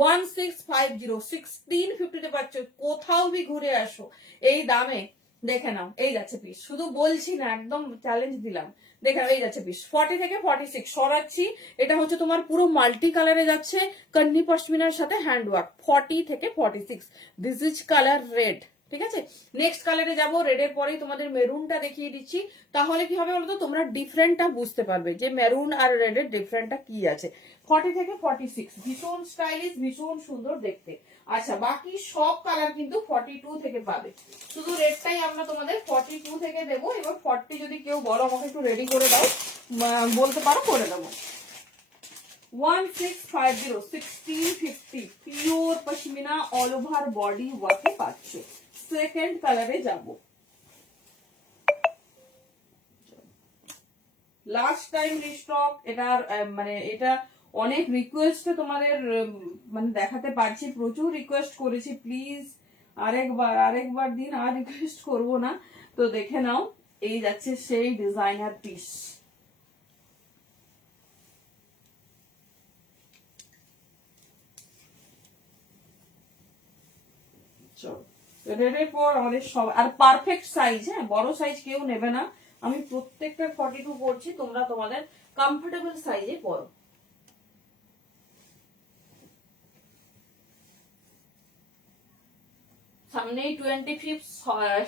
1650 1650 তে পাচ্ছ, কোথাও ভি ঘুরে আসো এই দামে। দেখে নাও এই যাচ্ছে পিস, শুধু বলছি না, একদম চ্যালেঞ্জ দিলাম। দেখে নাও এই যাচ্ছে পিস 40 থেকে 46 সরাচ্ছি। এটা হচ্ছে তোমার পুরো মাল্টি কালারে যাচ্ছে, কন্নি পশমিনার সাথে হ্যান্ড ওয়ার্ক, 40 থেকে 46। This is colour red. ঠিক আছে, নেক্সট কালারে যাব, রেডের পরেই তোমাদের মেরুনটা দেখিয়ে দিচ্ছি। তাহলে কি হবে বলতো, তোমরা ডিফারেন্টটা বুঝতে পারবে যে মেরুন আর রেডের ডিফারেন্টটা কি আছে। 40 থেকে 46 ভীষণ স্টাইলিশ, ভীষণ সুন্দর দেখতে। আচ্ছা বাকি সব কালার কিন্তু 42 থেকে পাবে, শুধু রেডটাই আমরা তোমাদের 42 থেকে দেবো। এবার 40 যদি কেউ বলো আমাকে একটু রেডি করে দাও, বলতে পারো, করে দেবো। 1650 1650 pure pashmina all over body ওয়ার্কে পাচ্ছ। সেকেন্ড কালারে যাব, লাস্ট টাইম রিস্টক এটার, মানে এটা অনেক রিকোয়েস্টে তোমাদের মানে দেখাতে পারছি, প্রচুর রিকোয়েস্ট করেছি, প্লিজ আরেকবার দিন, আর রিকোয়েস্ট করব না। তো দেখে নাও এই যাচ্ছে সেই ডিজাইনার পিস। রেডের পর আমাদের সব, আর পারফেক্ট সাইজ, হ্যাঁ বড় সাইজ কেউ নেবে না, আমি প্রত্যেকটা 42 পরছি, তোমরা তোমাদের কমফোর্টেবল সাইজে পরো। সামনেই 25,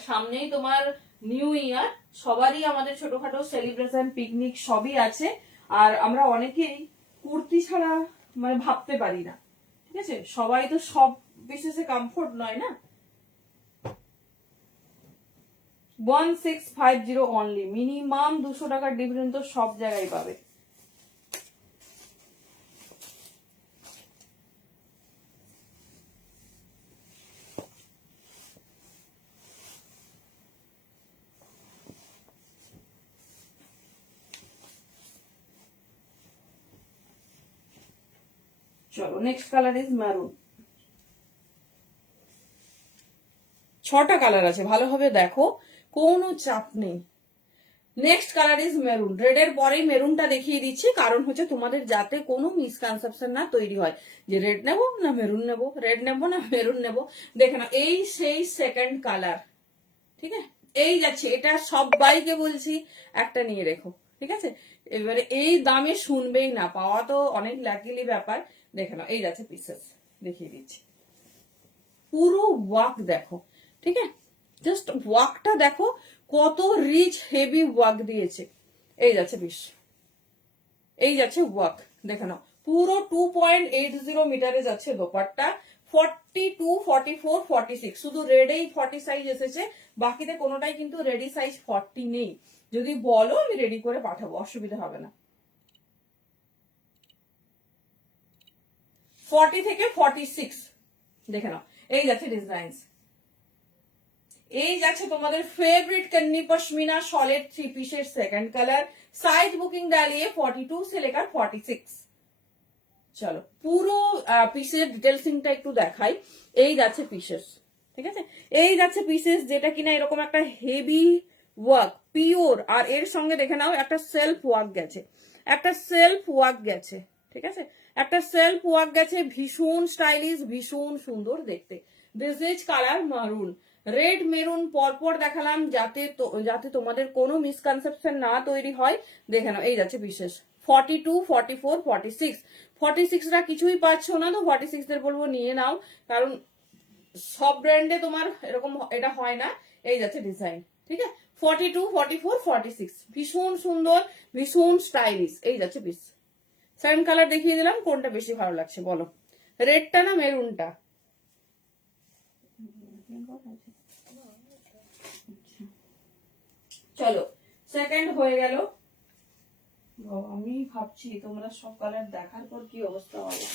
সামনেই তোমার নিউ ইয়ার, সবারই আমাদের ছোটখাটো সেলিব্রেশন, পিকনিক সবই আছে। আর আমরা অনেকেই কুর্তি ছাড়া মানে ভাবতে পারি না, ঠিক আছে, সবাই তো সব বিশেষে কমফোর্ট নয় না। 1650 অনলি, মিনিমাম 200 টাকার ডিফারেন্স তো সব জায়গায় পাবে। চলো নেক্সট কালার ইজ মেরুন। 6টা কালার আছে, ভালোভাবে দেখো, কোনো চাপ নেই। Next colour is maroon. রেডের পরেই মেরুনটা দেখিয়ে দিচ্ছি, কারণ হচ্ছে তোমাদের যাতে কোনো মিসকনসেপশন না তৈরি হয় যে রেড নেবো না মেরুন নেবো, রেড নেবো না মেরুন নেবো। দেখে না এই সেই সেকেন্ড কালার, ঠিক আছে, এই যাচ্ছে, এটা সবাইকে বলছি একটা নিয়ে রেখো, ঠিক আছে। এবারে এই দামে শুনবেই না, পাওয়া তো অনেক লাকিলি ব্যাপার। দেখে নাও এই যাচ্ছে পিসেস, দেখিয়ে দিচ্ছি, পুরো ওয়ার্ক দেখো, ঠিক আছে, জাস্ট ওয়ার্কটা দেখো কত রিচ হেভি ওয়ার্ক দিয়েছে। এই যাচ্ছে পিস, এই যাচ্ছে ওয়ার্ক, দেখে নাও পুরো 2.80 মিটারে যাচ্ছে দোপাট্টা। 42, 44, 46, শুধু রেডেই 40 সাইজ এসেছে, বাকিতে কোনোটাই কিন্তু রেডি সাইজ 40 নেই। যদি বলো আমি রেডি করে পাঠাবো, অসুবিধা হবে না। 40 থেকে 46 দেখে নাও এই যাচ্ছে ডিজাইন, এই যাচ্ছে তোমাদের ফেভারিট কন্নি পশমিনা সলিড 3 পিসের সেকেন্ড কালার। সাইজ বুকিং डालिए 42 से लेकर 46। চলো পুরো পিসের ডিটেলসিংটা একটু দেখাই। এই যাচ্ছে পিসেস, ঠিক আছে, এই যাচ্ছে পিসেস, যেটা কিনা এরকম একটা হেভি ওয়ার্ক পিওর, আর এর সঙ্গে দেখে নাও একটা সেলফ ওয়ার্ক গেছে, একটা সেলফ ওয়ার্ক গেছে, ঠিক আছে, একটা সেলফ ওয়ার্ক গেছে, ভীষণ স্টাইলিশ, ভীষণ সুন্দর দেখতে। দিস ইজ কালার মারুন। রেড মেরুন পরপর দেখালাম যাতে তোমাদের কোনো মিসকনসেপশন না তৈরি হয়। দেখে নাও এই যাচ্ছে বিশেষ 42, 44, 46। 46রা কিছুই পাচ্ছ না, তো 46 বলবো নিয়ে নাও, কারণ সব ব্র্যান্ডে তোমার এরকম এটা হয় না। এই যাচ্ছে ডিজাইন, ঠিক আছে, 42, 44, 46 ভীষণ সুন্দর, ভীষণ স্টাইলিশ। এই যাচ্ছে পিস। 7 কালার দেখিয়ে দিলাম, কোনটা বেশি ভালো লাগছে বলো, রেডটা না মেরুনটা? চলো সেকেন্ড হয়ে গেল। আমি ভাবছি তোমরা সব কালার দেখার পর কি অবস্থা হবে।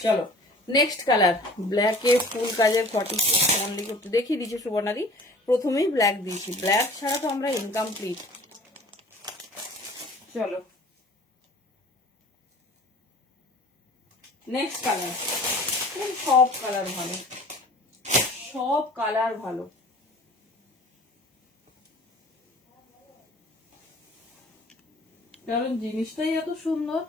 চলো নেক্সট কালার, ব্ল্যাকে ফুল কাজের 46 অনলি করতে দেখিয়ে দিচ্ছি সুবর্ণাদি। প্রথমেই ব্ল্যাক দিয়েছি, ব্ল্যাক ছাড়া তো আমরা ইনকমপ্লিট। চলো নেক্সট কালার। সব কালার ভালো, সব কালার ভালো। কারণ জিনিসটাই এত সুন্দর।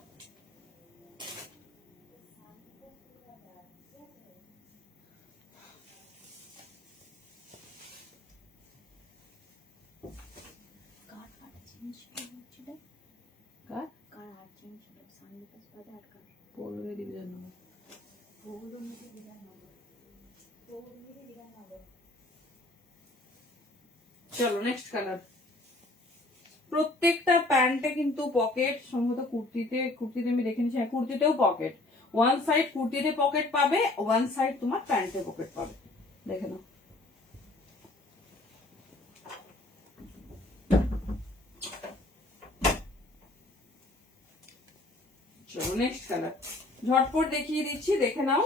চলো নেক্সট কালার। প্রত্যেকটা প্যান্টে কিন্তু পকেট, সম্ভবত কুর্তিতে আমি দেখে নিচ্ছি, হ্যাঁ কুর্তিতেও পকেট। ওয়ান সাইড কুর্তিতে পকেট পাবে, ওয়ান সাইড তোমার প্যান্টে পকেট পাবে, দেখে নাও। চলো নেক্সট কালার, ঝটপট দেখিয়ে দিচ্ছি, দেখে নাও।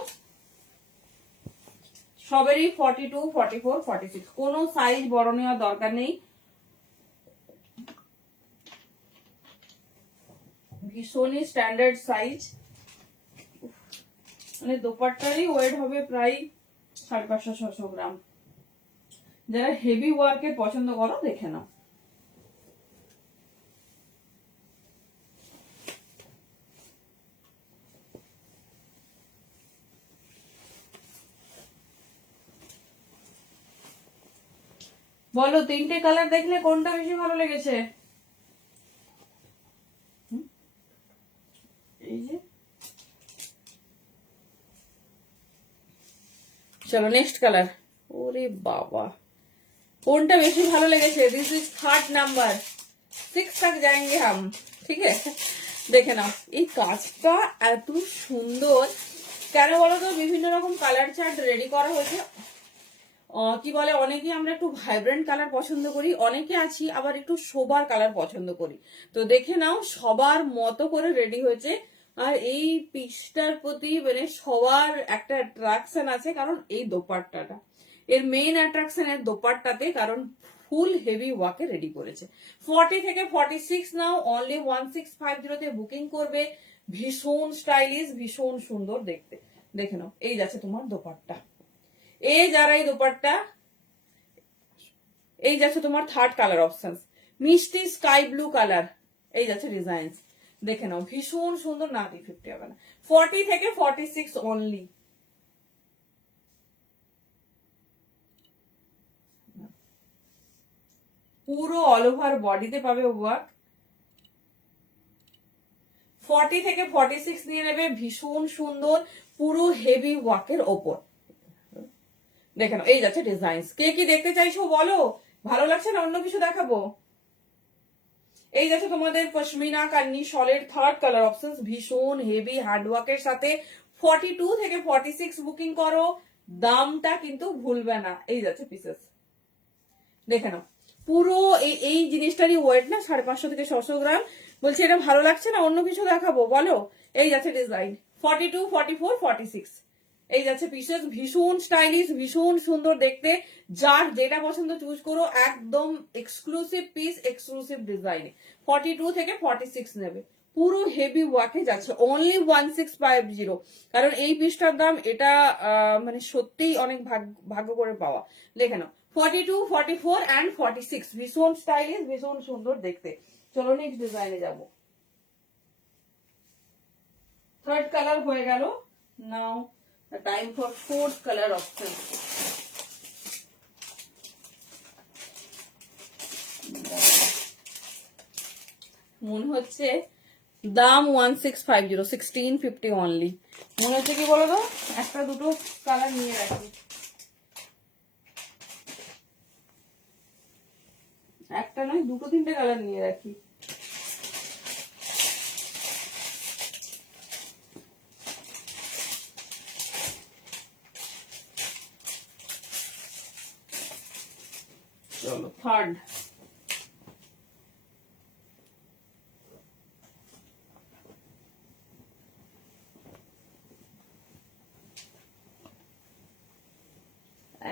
সবেরই 42, 44, 46, কোনো সাইজ বড় নেওয়ার দরকার নেই। ভীষণই স্ট্যান্ডার্ড সাইজ, মানে দোপাট্টারই ওয়েট হবে প্রায় 550-600 গ্রাম। যারা হেভি ওয়ার্কে পছন্দ করো দেখে নাও। বলো তিনটে কালার দেখলে কোনটা বেশি ভালো লেগেছে? এই যে চলো নেক্সট কালার। ওরে বাবা, কোনটা বেশি ভালো লেগেছে? দিস ইজ থার্ড নাম্বার, 6 तक जाएंगे हम, ঠিক আছে? দেখে নাও এই কাজটা এত সুন্দর কেন বলো তো? বিভিন্ন রকম কালার চার্ট রেডি করা হয়েছে। কি বলে, অনেকে আমরা একটু ভাইব্রেন্ট কালার পছন্দ করি, অনেকে আছি আবার একটু সোবার কালার পছন্দ করি। তো দেখে নাও সবার মতো করে রেডি হয়েছে। আর এই পিসটার প্রতি মানে সবার একটা অ্যাট্রাকশন আছে, কারণ এই দোপাট্টাটা এর মেইন অ্যাট্রাকশন এর দোপাট্টাতে, কারণ ফুল হেভি ওয়ার্কে রেডি করেছে। 40 থেকে 46 নাও অনলি 1650 তে বুকিং করবে। ভীষণ স্টাইলিশ, ভীষণ সুন্দর দেখতে। দেখে নাও এই যাচ্ছে তোমার দোপাট্টা, এই যারা এই দোপাট্টা, এই যাচ্ছে তোমার থার্ড কালার অপশন, মিষ্টি স্কাই ব্লু কালার। এই যাচ্ছে ডিজাইন, দেখে নাও ভীষণ সুন্দর। না 50 হবে না, 40 থেকে 46 অনলি। পুরো অল ওভার বডিতে পাবে ওয়ার্ক। 40 থেকে 46 নিয়ে নেবে, ভীষণ সুন্দর পুরো হেভি ওয়ার্কের ওপর। দেখে নাও এই যাচ্ছে ডিজাইন। কে কি দেখতে চাইছো বলো? ভালো লাগছে না অন্য কিছু দেখাবো? এই যাচ্ছে তোমাদের pashmina Kanni শলের third colour option, ভীষণ হেভি হার্ডওয়ার্কের সাথে। 42 থেকে 46 বুকিং করো, দামটা কিন্তু ভুলবে না। এই যাচ্ছে পিসেস, দেখে নাও পুরো এই জিনিসটারই ওয়েট না 550 থেকে 600 গ্রাম। বলছি এটা ভালো লাগছে না অন্য কিছু দেখাবো বলো? এই যাচ্ছে ডিজাইন 42, 44, 46। এই যাচ্ছে পিসেস, ভীষণ স্টাইলিশ, ভীষণ সুন্দর দেখতে। যার যেটা পছন্দ চুজ করো, একদম এক্সক্লুসিভ পিস, এক্সক্লুসিভ ডিজাইন। 42 থেকে 46 নেবে, পুরো হেভি ওয়ার্কে যাচ্ছে, অনলি 1650। কারণ এই পিসটার দাম এটা মানে সত্যিই অনেক ভাগ্য করে পাওয়া। দেখে নাও 42, 44 and 46, ভীষণ স্টাইলিশ, ভীষণ সুন্দর দেখতে। চলো নেক্সট ডিজাইনে যাব। থার্ড কালার হয়ে গেল, now time for fourth colour option. মনে হচ্ছে দাম 1650, 1650 অনলি। মনে হচ্ছে কি বলো তো, একটা দুটো কালার নিয়ে রাখি, একটা নয় দুটো তিনটে কালার নিয়ে রাখি। চলো থার্ড,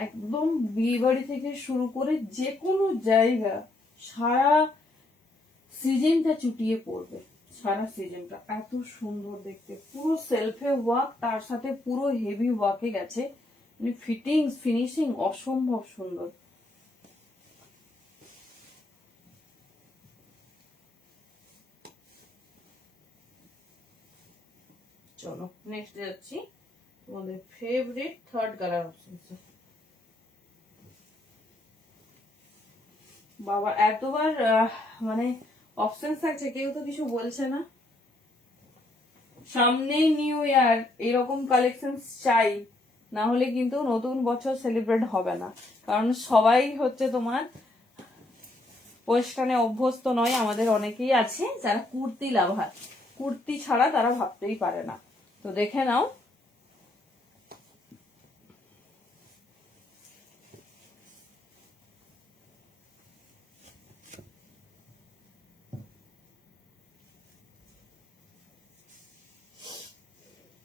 একদম বিয়ে বাড়ি থেকে শুরু করে যে কোনো জায়গা সারা সিজনটা চুটিয়ে পড়বে, সারা সিজনটা এত সুন্দর দেখতে, পুরো সেলফে ওয়ার্ক, তার সাথে পুরো হেভি ওয়ার্কে গেছে, মানে ফিটিংস ফিনিশিং অসম্ভব সুন্দর। চলো নেক্সট যাচ্ছি তোমাদের ফেভারিট থার্ড কালার অপশন। বাবা এতবার মানে অপশন থাকছে, কেউ তো কিছু বলছে না। সামনেই নিউ ইয়ার, এরকম কালেকশন চাই, না হলে কিন্তু নতুন বছর সেলিব্রেট হবে না। কারণ সবাই হচ্ছে তোমার ওয়েস্টার্নে অভ্যস্ত নয়, আমাদের অনেকেই আছে যারা কুর্তি লাভার, কুর্তি ছাড়া তারা ভাবতেই পারে না। তো দেখে নাও,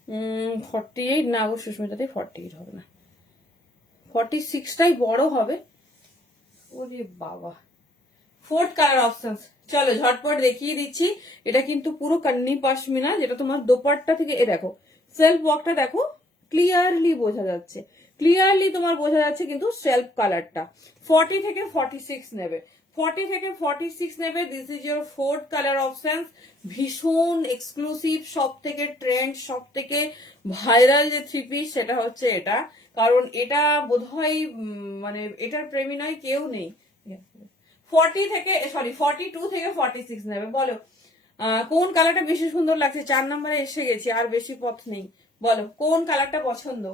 হুম 48 না গো সুস্মিতাতে, 48 হবে না, 46টাই বড় হবে। ওরে বাবা, ফোর্থ কালার অপশন। চলো ঝটপট দেখিয়ে দিচ্ছি। এটা কিন্তু পুরো কান্নি পাশমিনা, যেটা তোমার দোপাট্টা থেকে এ দেখো সেলফ ওয়ার্কটা দেখো, ক্লিয়ারলি বোঝা যাচ্ছে, ক্লিয়ারলি তোমার বোঝা যাচ্ছে কিন্তু সেলফ কালারটা। 40 থেকে 46 নেবে, 40 থেকে 46 নেবে। This is your fourth colour option. ভীষণ এক্সক্লুসিভ, সব থেকে ট্রেন্ড, সব থেকে ভাইরাল যে থ্রি পিস সেটা হচ্ছে এটা। কারণ এটা বোধহয় মানে এটার প্রেমী নয় কেউ নেই। 40 থেকে সরি 42 থেকে 46 নেবে। বলো কোন কালারটা বেশি সুন্দর লাগছে? 4 নম্বরে এসে গেছি, আর বেশি পথ নেই। বলো কোন কালারটা পছন্দ?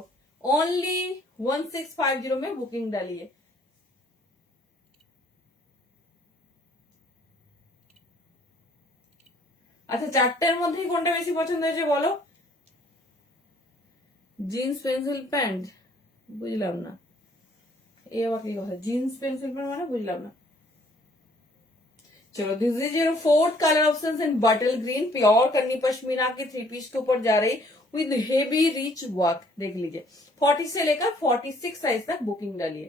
ओनली 1650 में बुकिंग डालिए। আচ্ছা চারটের মধ্যেই কোনটা বেশি পছন্দ হয়েছে বলো? জিন্স পেন্সিল প্যান্ট, বুঝলাম না, এই আবার কি কথা? জিন্স পেন্সিল প্যান্ট মানে বুঝলাম না। चलो this is your fourth colour option in बटल ग्रीन, प्योर कन्नी पश्मीना के थ्री पीस के ऊपर जा रही विद हेवी रिच वर्क। देख लीजिए 40 से लेकर 46 साइज तक बुकिंग डालिए।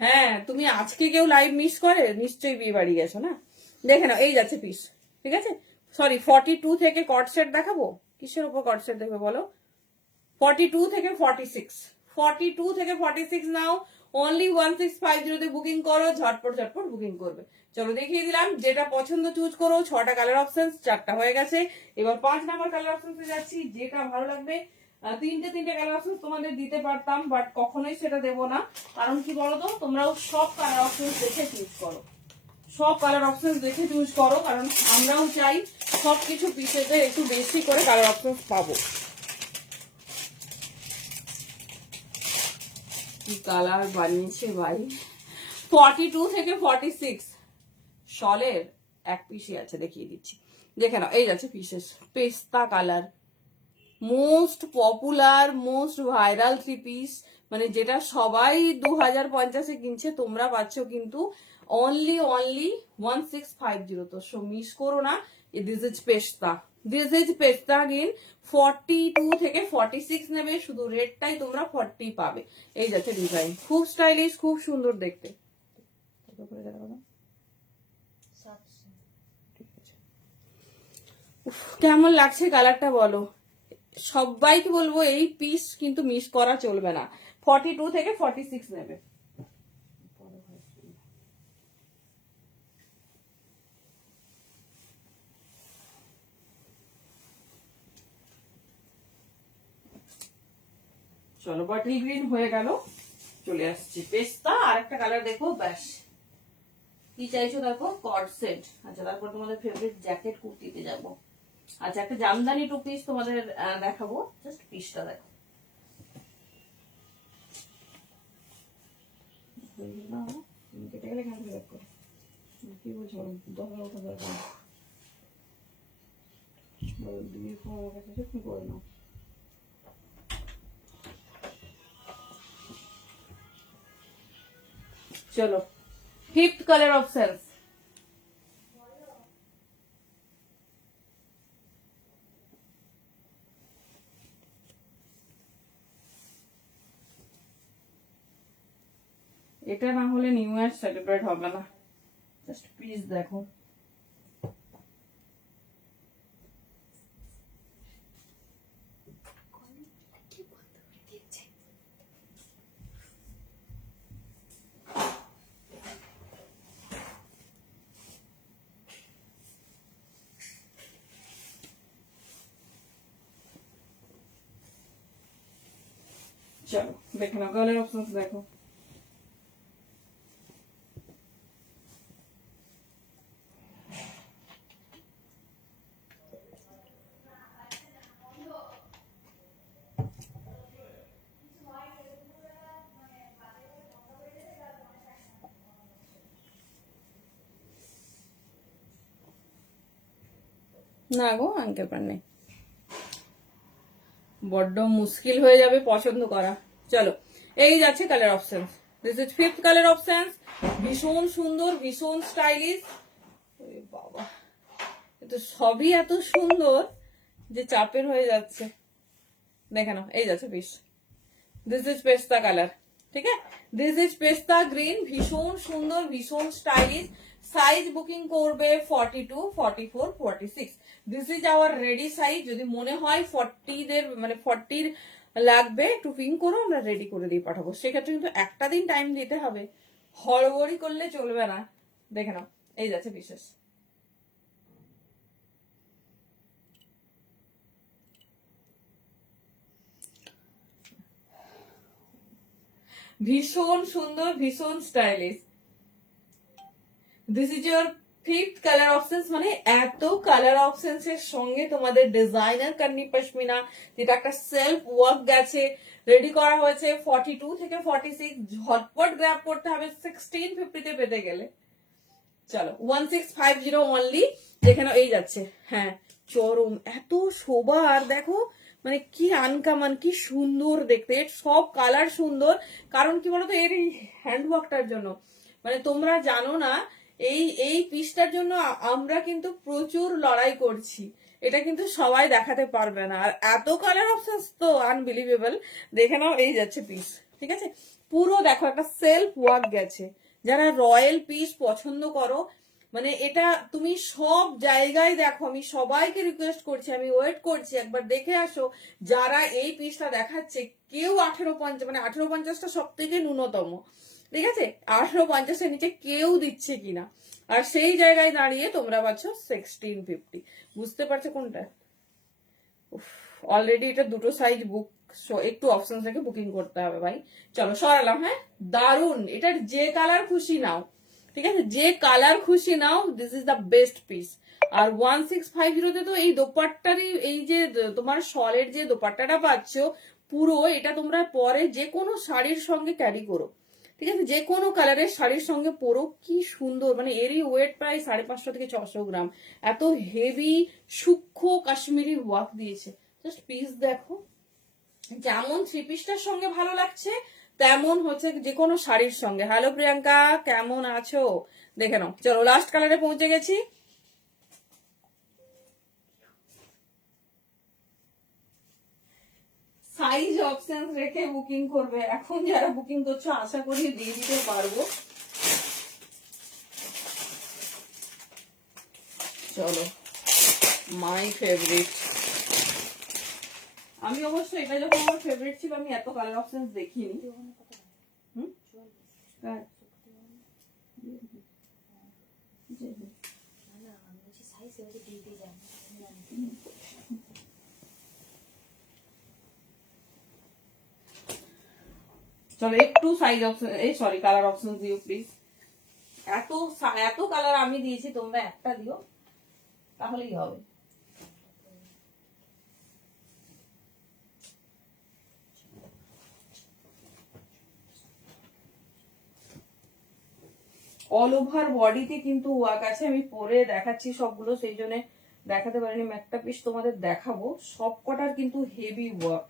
হ্যাঁ তুমি আজকে কেউ লাইভ মিস করে? নিশ্চয়ই বিয়ে বাড়ি গেছো না। দেখে নাও এই যাচ্ছে পিস, ঠিক আছে। সরি 42 থেকে কট সেট দেখাবো, কিসের উপর কট সেট দেখবে বলো? 42 থেকে 46, 42 থেকে 46 নাও, অনলি 1650 তে বুকিং করো, ঝটপট ঝটপট বুকিং করবে। চলো দেখিয়ে দিলাম, যেটা পছন্দ চুজ করো। 6টা কালার অপশন, 4টা হয়ে গেছে, এবার 5 নাম্বার কালার অপশনে যাচ্ছি। যেটা ভালো লাগবে, তিনটে কালার অপশন তোমাদের দিতে পারতাম, বাট কখনোই সেটা দেবো না। কারণ কি বলতো, তোমরাও সব কালার অপশন দেখে চুজ করো, সব কালার অপশন দেখে চুজ করো, কারণ আমরাও চাই সবকিছু পিসেতে একটু বেশি করে কালার অপশন পাবো। কি কালার বানিয়েছে ভাই! 42 থেকে 46 শলের এক পিসই আছে, দেখিয়ে দিচ্ছি, দেখে নাও এই যাচ্ছে পিসেস। পেস্তা colour, most popular most viral three piece, মানে যেটা সবাই 2050-এ কিনছে, তোমরা পাচ্ছ কিন্তু অনলি 1650। তো সো মিস করো না। দিস ইজ পেস্তা, দিস ইজ পেস্তা গিন। 42 থেকে 46 নেবে, শুধু রেটটাই তোমরা 40 পাবে। এই যাচ্ছে ডিজাইন, খুব স্টাইলিশ, খুব সুন্দর দেখতে। কেমন লাগছে কালারটা বলো? সবাইকে বলবো এই পিস কিন্তু মিস করা চলবে না। 42 থেকে 46 নেবে। চলো বটল গ্রিন হয়ে গেল, চলে আসছি পেস্তা। আর একটা কালার দেখো, ব্যাস কি চাইছো দেখো, কর্ড সেট। আচ্ছা, তারপর তোমাদের ফেভারিট জ্যাকেট কুর্তিতে যাব। আচ্ছা, একটা জামদানি টু পিস তোমাদের দেখাবো, জাস্ট পিসটা দেখো। কেটে গেলে কেন দেখো, কি বলছো, 10,000 ওঠা দরকার দিয়ে আমার কাছে কি করে নাও। চলো, 5th কালার অফ সেন্স। এটা না হলে নিউ ইয়ার সেলিব্রেট হবে না। জাস্ট প্লিজ দেখো, চলো দেখে নাও কালার অপশনস দেখো। না গো, আনতে পারনি, বড্ড মুশকিল হয়ে যাবে পছন্দ করা। চলো, এই যাচ্ছে colour options. This is 5th colour options. ভীষণ সুন্দর, ভীষণ স্টাইলিশ। বাবা, তো সবই এত সুন্দর যে চাপের হয়ে যাচ্ছে। দেখে নাও, এই যাচ্ছে পিস। দিস ইজ পেস্তা কালার, ঠিক আছে। দিস ইজ পেস্তা গ্রিন, ভীষণ সুন্দর, ভীষণ স্টাইলিশ। সাইজ বুকিং করবে 42, 44, 46। This is our ready size. যদি মনে হয় 40 মানে 40 লাগবে, একটু পিং করো, আমরা রেডি করে দিয়ে পাঠাবো। সেক্ষেত্রে কিন্তু একটা দিন টাইম দিতে হবে, হড়বড়ি করলে চলবে না। দেখে নাও, এই যাচ্ছে বিশেষ। ভীষণ সুন্দর, ভীষণ stylish. This is your 5th colour options. মানে এত কালার অপশনস এর সঙ্গে তোমাদের ডিজাইনার কান্নি পশমিনা, যেটা একটা সেলফ ওয়ার্ক গেছে, রেডি করা হয়েছে 42 থেকে 46। ঝটপট গ্র্যাব করতে হবে 1650 তে পেতে গেলে। চলো, 1650 অনলি। যেখানে এই যাচ্ছে, হ্যাঁ, চরম এত শোভা। আর দেখো মানে কি আনকমন, কি সুন্দর দেখতে। এর সব কালার সুন্দর, কারণ কি বলতো, এর এই হ্যান্ডওয়ার্কটার জন্য। মানে তোমরা জানো না, এই এই পিসটার জন্য আমরা কিন্তু প্রচুর লড়াই করছি। এটা কিন্তু সবাই দেখাতে পারবে না। আর এত কালার অপশনস তো আনবিলিভেবল। দেখে নাও, এই যাচ্ছে পিস, ঠিক আছে। পুরো দেখো একটা সেলফ ওয়ার্ক গেছে। যারা রয়্যাল পিস পছন্দ করো, মানে এটা তুমি সব জায়গায় দেখো। আমি সবাইকে রিকোয়েস্ট করছি, আমি ওয়েট করছি, একবার দেখে আসো। যারা এই পিসটা দেখাচ্ছে, কেউ 1850, মানে 1850টা সব থেকে ন্যূনতম, ঠিক আছে। 1850 এর নিচে কেউ দিচ্ছে কিনা। আর সেই জায়গায় দাঁড়িয়ে তোমরা পাচ্ছ 1650। বুঝতে পারছো কোনটা? অলরেডি এটা দুটো সাইজ বুক, একটু অপশন থেকে বুকিং করতে হবে ভাই। চলো সরালাম। হ্যাঁ, দারুন। এটার যে কালার খুশি নাও, ঠিক আছে, যে কালার খুশি নাও। This is the best piece. আর 1650 তে তো এই দোপাট্টারই, এই যে তোমার শলের যে দোপাট্টাটা পাচ্ছ, পুরো এটা তোমরা পরে যে কোনো শাড়ির সঙ্গে ক্যারি করো, ঠিক আছে, যে কোনো কালারের শাড়ির সঙ্গে পরো। কি সুন্দর, মানে এরই ওয়েট প্রায় 550 থেকে 600 গ্রাম। এত হেভি সূক্ষ্ম কাশ্মীরি ওয়ার্ক দিয়েছে। জাস্ট পিস দেখো, যেমন থ্রি পিসটার সঙ্গে ভালো লাগছে, তেমন হচ্ছে যে কোনো শাড়ির সঙ্গে। হ্যালো প্রিয়াঙ্কা, কেমন আছো? দেখে নাও। চলো, লাস্ট কালারে পৌঁছে গেছি। সাইজ অপশন রেখে বুকিং করবে। এখন যারা বুকিং করছো, আশা করি দিয়ে দিতে পারবো। চলো, মাই ফেভারিট। আমি অবশ্য এটা যখন আমার ফেভারিট ছিল, আমি এত কালার অপশন দেখিনি। চলো, একটু সাইজ অপশন, এই সরি, কালার অপশন দিও প্লিজ। এত এত কালার আমি দিয়েছি, তোমরা একটা দিও তাহলেই হবে। অল ওভার বডিতে কিন্তু ওয়ার্ক আছে, আমি পরে দেখাচ্ছি সবগুলো, সেই জন্য দেখাতে পারিনি। একটা পিস তোমাদের দেখাবো, সব কটার কিন্তু হেভি ওয়ার্ক।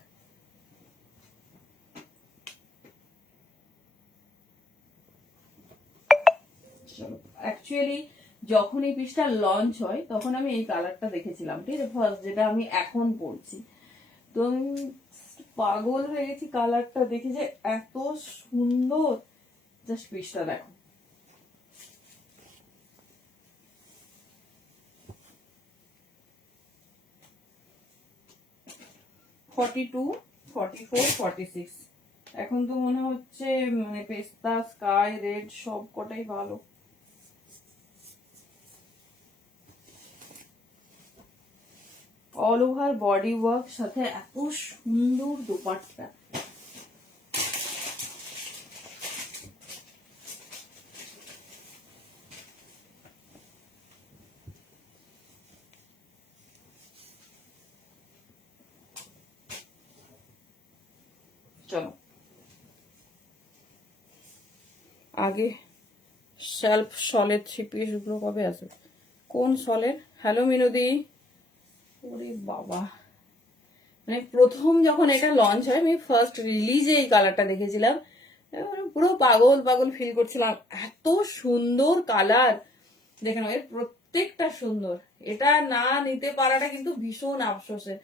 অ্যাকচুয়ালি যখন এই পিসটা লঞ্চ হয় তখন আমি এই কালারটা দেখেছিলাম, ঠিক আছে, ফার্স্ট, যেটা আমি এখন পরছি। তো আমি পাগল হয়ে গেছি কালারটা দেখে, যে এত সুন্দর। জাস্ট পিসটা দেখো, $42, $44, $46। এখন তো মনে হচ্ছে মানে পেস্তা, স্কাই, রেড সব কটাই ভালো। অল ওভার বডি ওয়ার্ক, সাথে এত সুন্দর দোপাট্টা। চলো আগে সেলফ সলের 3 পিস গুলো কবে আসবে? কোন সলের? হ্যালো মিনতি। ওরে বাবা, মানে প্রথম যখন এটা লঞ্চ হয়, আমি ফার্স্ট রিলিজে এই কালারটা দেখেছিলাম, পুরো পাগল পাগল ফিল করছিলাম। এত সুন্দর কালার, দেখে নাও, এর প্রত্যেকটা সুন্দর। এটা না নিতে পারাটা কিন্তু ভীষণ আফসোসের।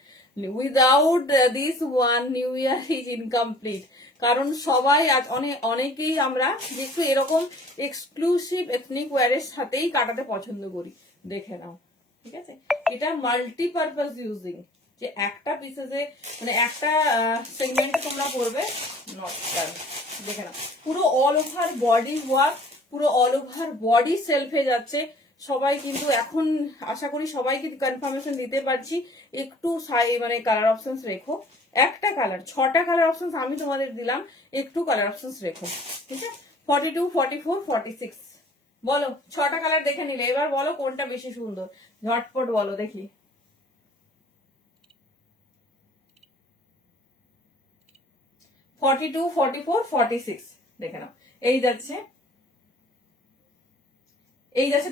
Without this one new year is incomplete. কারণ সবাই আজ অনেকেই আমরা একটু এরকম এক্সক্লুসিভ এথনিক ওয়্যারের সাথেই কাটাতে পছন্দ করি। দেখে নাও, ঠিক আছে, এটা মাল্টিপারপাস ইউজিং, যে একটা পিসেসে মানে একটা সেগমেন্টে তোমরা করবে, নট ডান। দেখে নাও, পুরো অল ওভার বডি ওয়ার্ক, পুরো অল ওভার বডি সেলফে যাচ্ছে। সবাই কিন্তু এখন আশা করি সবাইকে কনফার্মেশন দিতে পারছি। একটু মানে কালার অপশনস রেখো, একটা কালার, 6টা কালার অপশনস আমি তোমাদের দিলাম, একটু কালার অপশনস রেখো, ঠিক আছে। 42, 44, 46, বলো 6টা কালার দেখে নিলে, এবার বলো কোনটা বেশি সুন্দর, ঝটপট বলো দেখি। $42, $44, $46 দেখে নাও। এই যাচ্ছে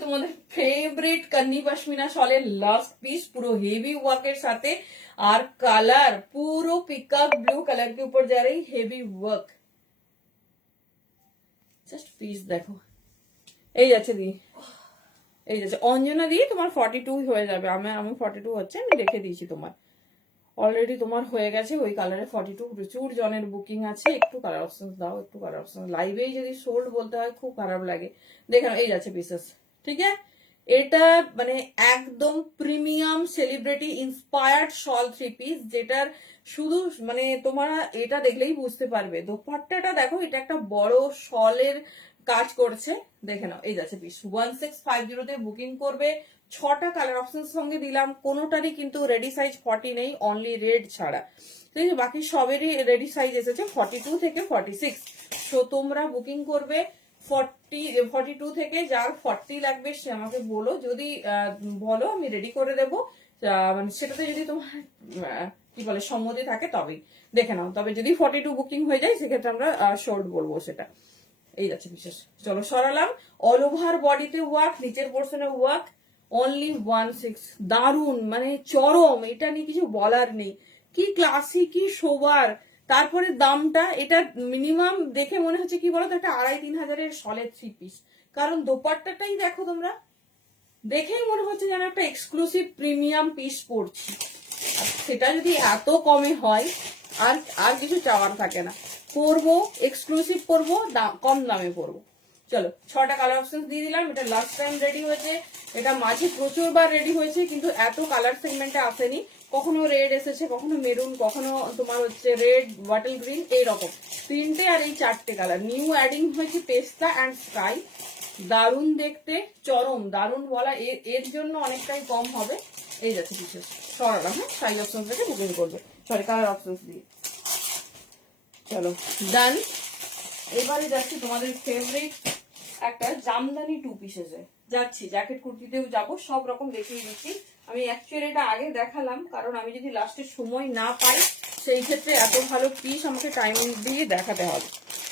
তোমাদের favourite Kanni pashmina শলের last piece, পুরো হেভি ওয়ার্কের সাথে, আর কালার পুরো पिकअप ब्लू कलर के ऊपर जा रही हेवी वर्क। জাস্ট পিস দেখো, এই যাচ্ছে দি, এই যাচ্ছে অঞ্জনা দি, তোমার 42 হয়ে যাবে। আমি 42 হচ্ছে, আমি রেখে দিয়েছি তোমার, অলরেডি তোমার হয়ে গেছে ওই কালারে 42। প্রচুর জনের বুকিং আছে, একটু কালার অপশন দাও, একটু কালার অপশন। লাইভেই যদি সোল্ড বলতে হয় খুব খারাপ লাগে। দেখেন এই যাচ্ছে পিসেস, ঠিক আছে। এটা মানে একদম প্রিমিয়াম সেলিব্রিটি ইন্সপায়ার্ড শল 3 পিস, যেটার শুধু মানে তোমরা এটা দেখলেই বুঝতে পারবে। দোপাট্টাটা দেখো, এটা একটা বড় শলের কাজ করছে, দেখে নাও। এই যাচ্ছে পিস, 1650 তে বুকিং করবে। 6টা কালার অপশন সঙ্গে দিলাম, কোনোটারই কিন্তু রেডি সাইজ 40 নেই, অনলি রেড ছাড়া, ঠিক আছে। বাকি সবেরই রেডি সাইজ এসেছে 42 থেকে 46। তো তোমরা বুকিং করবে 42 থেকে, যার 40 লাগবে সে আমাকে বলো, যদি বলো আমি রেডি করে দেবো, মানে সেটাতে যদি তোমার কি বলে সম্মতি থাকে তবেই। দেখে নাও, তবে যদি 42 বুকিং হয়ে যায় সেক্ষেত্রে আমরা শর্ট বলবো সেটা। এই যাচ্ছে বিশেষ, চলো সরালাম। অল ওভার বডিতে ওয়ার্ক, নিচের পোর্শনে ওয়ার্ক, অনলি 16। দারুন, মানে চরম, এটা নিয়ে কিছু বলার নেই, কি ক্লাসি, কি সোবার। তারপরে দামটা, এটা মিনিমাম দেখে মনে হচ্ছে কি বলতো, একটা 2,5-3 হাজারের সলের 3 পিস। কারণ দোপাট্টাটাই দেখো তোমরা, দেখেই মনে হচ্ছে যেন একটা এক্সক্লুসিভ প্রিমিয়াম পিস পড়ছি। সেটা যদি এত কমে হয়, আর কিছু চাওয়ার থাকে না। পরবো এক্সক্লুসিভ, পরবো কম দামে পরবো। চলো 6টা কালার অপশন দিয়ে দিলাম। এটা লাস্ট টাইম রেডি হয়েছে, এটা মাঝে প্রচুর বার রেডি হয়েছে, কিন্তু এত কালার সেগমেন্টে আসেনি। কখনো রেড এসেছে, কখনো মেরুন, কখনো তোমার হচ্ছে রেড, বটল গ্রিন, এইরকম 3টে আর এই 4টে কালার। নিউ অ্যাডিং হয়েছে পেস্তা অ্যান্ড স্কাই। দারুণ দেখতে, চরম দারুণ বলা, এর জন্য অনেকটাই কম হবে। এই যাচ্ছে কিছু সরালাম, হ্যাঁ, সাইজ অপশন থেকে বুকিং করবে, সরি কালার অপশন দিয়ে। চলো ডান। এবারে যাচ্ছি তোমাদের ফেভারিট একটা জামদানি টু পিসেসে যাচ্ছি, জ্যাকেট কুর্তিতেও যাব, সব রকম দেখিয়ে দিচ্ছি। আমি অ্যাকচুয়ালি এটা আগে দেখালাম, কারণ আমি যদি লাস্টে সময় না পাই সেই ক্ষেত্রে এত ভালো পিস আমাকে টাইম দিয়ে দেখাতে হবে।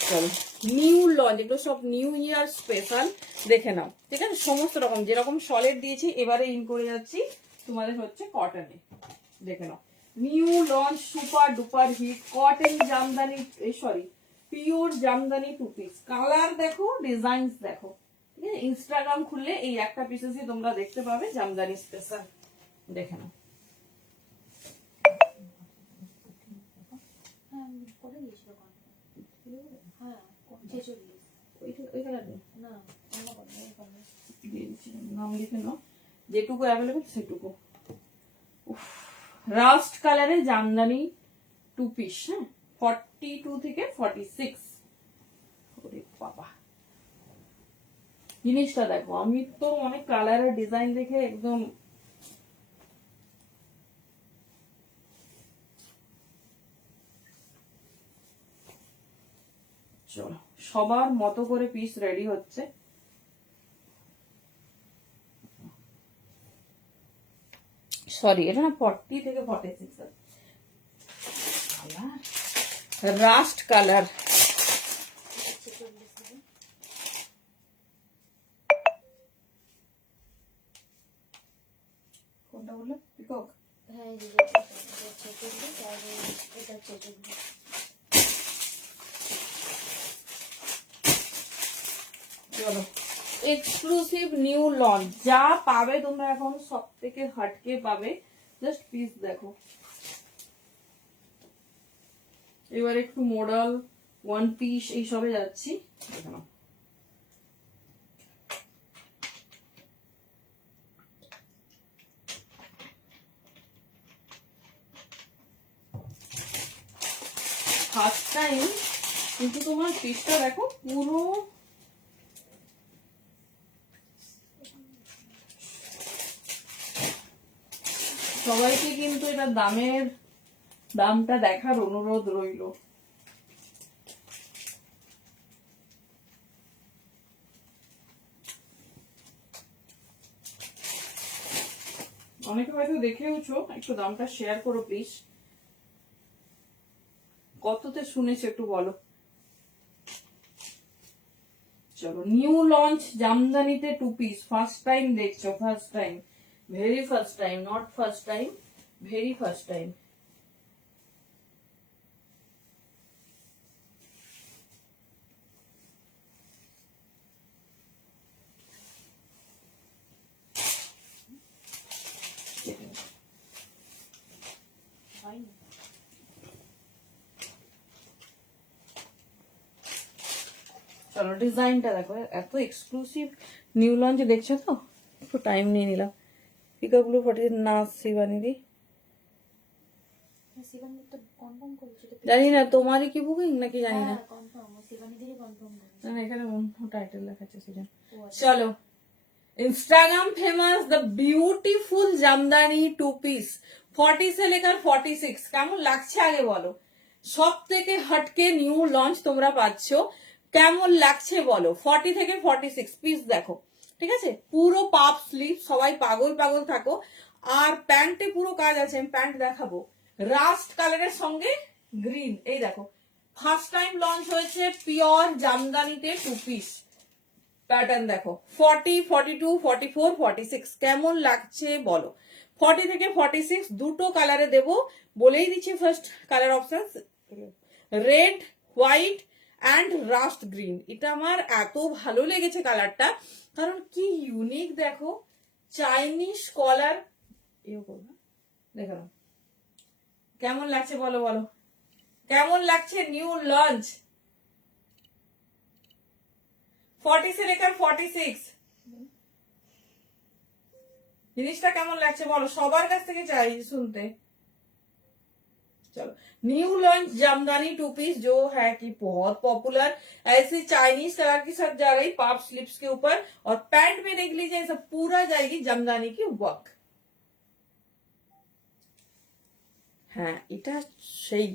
চলো, নিউ লঞ্চ, এগুলো সব নিউ ইয়ার স্পেশাল, দেখে নাও। ঠিক আছে, সমস্ত রকম যেরকম সলিড দিয়েছি এবারে ইন করে যাচ্ছি তোমাদের হচ্ছে কটনে, দেখে নাও। New launch super duper hit cotton jamdani, sorry pure jamdani two piece. Colour দেখো, ডিজাইন দেখো। ঠিক আছে, ইনস্টাগ্রাম খুললে এই একটা পিসেসই তোমরা দেখতে পাবে জামদানি স্পেশাল, দেখে নাও। যেটুকু অ্যাভেলেবেল সেটুকু। রাস্ট কালারে জামদানি টু পিস, হ্যাঁ, 42 থেকে 46। ওরে বাবা, জিনিসটা দেখো, আমি তো অনেক কালারের ডিজাইন দেখে একদম চলো, সবার মতো করে পিস রেডি হচ্ছে। সরি, এটা না 40 থেকে 46 রাস্ট কালার। কোনটা বললো? পিকক? হ্যাঁ, এটা চলো, এক্সক্লুসিভ নিউ লঞ্চ, যা পাবে তোমরা এখন সব থেকে হটকে পাবে। জাস্ট পিস দেখো। এবার একটু মডেল ওয়ান পিস এইসবে যাচ্ছি। ফার্স্ট টাইম, কিন্তু তোমার পিসটা দেখো পুরো সবাইকে কিন্তু এটা দামটা দেখার অনুরোধ রইল। অনেকে হয়তো দেখেওছো, একটু দামটা শেয়ার করো প্লিজ। কততে শুনেছো একটু বলো। চলো, নিউ লঞ্চ জামদানিতে টু পিস, ফার্স্ট টাইম দেখছো, first time, very first time, not first time, very first time. চলো, ডিজাইনটা দেখো, এত এক্সক্লুসিভ নিউ লঞ্চ দেখছো তো, একটু টাইম নিয়ে নিলাম। পিকাগুলো ফটো না শিবানী দি, জানি না তোমারই কি বুকিং নাকি জানি না, এখানে টাইটেল দেখাচ্ছে সেজন। চলো, Instagram famous the beautiful jamdani two piece 40 से लेकर 46 কেমন লাগছে আগে বলো। সব থেকে হটকে নিউ লঞ্চ তোমরা পাচ্ছ, কেমন লাগছে বলো। 40 থেকে 46 পিস দেখো, ঠিক আছে, পুরো পাপ স্লিভ, সবাই পাগল পাগল থাকো। আর প্যান্টে পুরো কাজ আছে, আমি প্যান্ট দেখাবো। রাস্ট কালারের সঙ্গে গ্রিন, এই দেখো, ফার্স্ট টাইম লঞ্চ হয়েছে পিওর জামদানিতে টু পিস। প্যাটার্ন দেখো, 40, 42, 44, 46 কেমন লাগছে বলো। 40 থেকে 46 দুটো কালারে দেবো, বলেই দিচ্ছি। First colour option red, white and rust green. এটা আমার এত ভালো লেগেছে কালারটা, কারণ কি ইউনিক দেখো, চাইনিজ কলার। দেখো কেমন লাগছে বলো বলো, কেমন লাগছে নিউ লঞ্চ 40 से लेकर 46 জিনিসটা কেমন লাগছে বলো, সবার কাছ থেকে চাই শুনতে। चलो, new launch jamdani two piece जो है कि बहुत पॉपुलर, ऐसी चाइनीज कलर के साथ जा रही पाप स्लिप्स के ऊपर, और पैंट में देख लीजिए सब पूरा जाएगी जामदानी की वर्क। হ্যাঁ, এটা সেই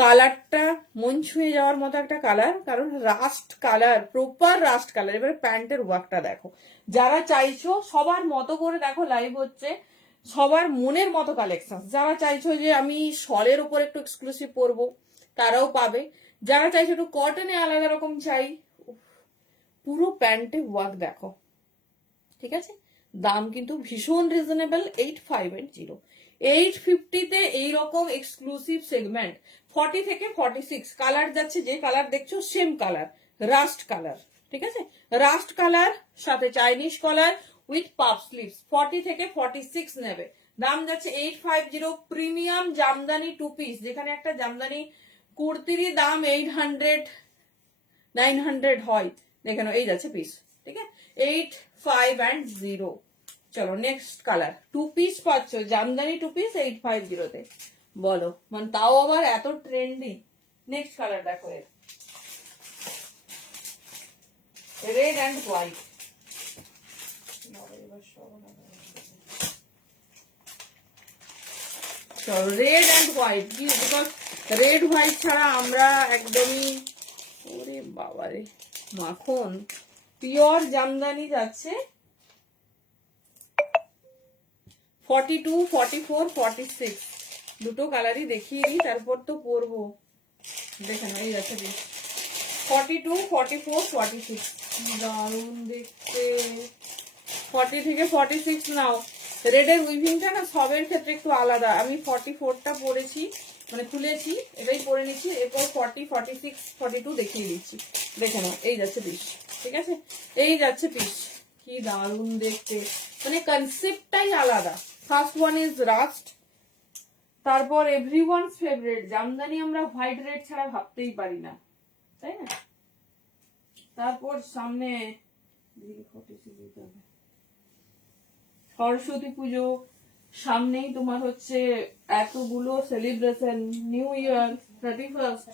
কালারটা মন ছুঁয়ে যাওয়ার মতো একটা কালার, কারণ rushed colour, proper rushed colour. এবারে প্যান্টের ওয়ার্কটা দেখো, যারা চাইছো সবার মতো করে, দেখো লাইভ হচ্ছে, সবার মনের মতো কালেকশন। যারা চাইছো যে আমি শলের উপর একটু এক্সক্লুসিভ পরবো তারাও পাবে, যারা চাইছো একটু কটনে আলাদা রকম চাই, পুরো প্যান্টে ওয়ার্ক দেখো, ঠিক আছে। দাম কিন্তু ভীষণ রিজনেবল, 8580। 850-তে এইরকম এক্সক্লুসিভ সেগমেন্ট। 40 থেকে 46 কালার যাচ্ছে, যে কালার দেখছো সেম কালার, রাস্ট কালার, ঠিক আছে। রাস্ট কালার সাথে Chinese collar with puff sleeves. 40 থেকে 46 নেবে, দাম যাচ্ছে 850। প্রিমিয়াম জামদানি 2 পিস, যেখানে একটা জামদানি কুর্তিরই দাম 800 900 হয়, দেখে নাও এই যাচ্ছে পিস, ঠিক আছে। 850। চলো নেক্সট কালার, 2 পিস পাচ্ছ, জামদানি 2 পিস 850-তে, বলো মানে তাও আবার এত ট্রেন্ডি। নেক্সট কালার দেখো, এর রেড অ্যান্ড হোয়াইট। চলো রেড অ্যান্ড হোয়াইট, কি বিকজ রেড হোয়াইট ছাড়া আমরা একদমই, ওরে বাবারে মাখন, পিওর জামদানি যাচ্ছে 42, 44, 46 দুটো কালারই দেখিয়ে দিই, তারপর তো পরবো। দেখে না এই যাচ্ছে 42, 44, 46, দারুণ দেখতে। 40 থেকে 46 নাও। রেডের উইভিংটা না সবের ক্ষেত্রে একটু আলাদা। আমি 44টা পরেছি, মানে খুলেছি, এটাই পরে নিচ্ছি, এরপর 40, 46, 42 দেখিয়ে দিচ্ছি। দেখে নাও এই যাচ্ছে পিস, ঠিক আছে, এই যাচ্ছে পিস। কি দারুণ দেখতে, মানে কনসেপ্টটাই আলাদা। ফার্স্ট ওয়ান ইজ রাস্ট, তারপর এভরিওয়ানস ফেভারিট জামদানি, আমরা হোয়াইট রেড ছাড়া ভাবতেই পারি না, তাই না। তারপর সামনে সরস্বতী পুজো, সামনেই তোমার হচ্ছে এতগুলো সেলিব্রেশন, নিউ ইয়ার, 31st।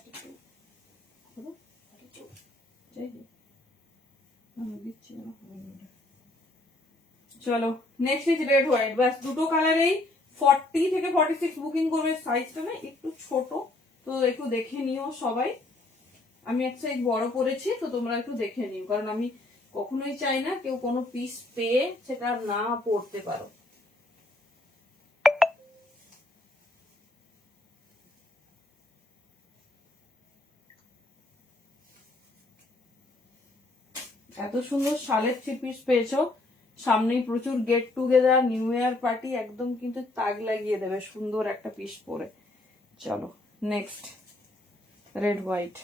চলো নেক্সট ইজ রেড হোয়াইট, ব্যাস দুটো কালারেই 40 থেকে 46 বুকিং করবে। সাইজটা না একটু ছোট, তো একটু দেখে নিও সবাই। আমি এক সাইজ বড় পরেছি, তো তোমরা একটু দেখে নিও, কারণ আমি কখনোই চাই না কেউ কোনো পিস পেয়ে সেটা না পরতে পারো। এত সুন্দর শালের 3 পিস পেয়েছো, সামনেই প্রচুর get together, new year party, একদম কিন্তু তাগ লাগিয়ে দেবে সুন্দর একটা পিস পরে। চলো নেক্সট রেড হোয়াইট।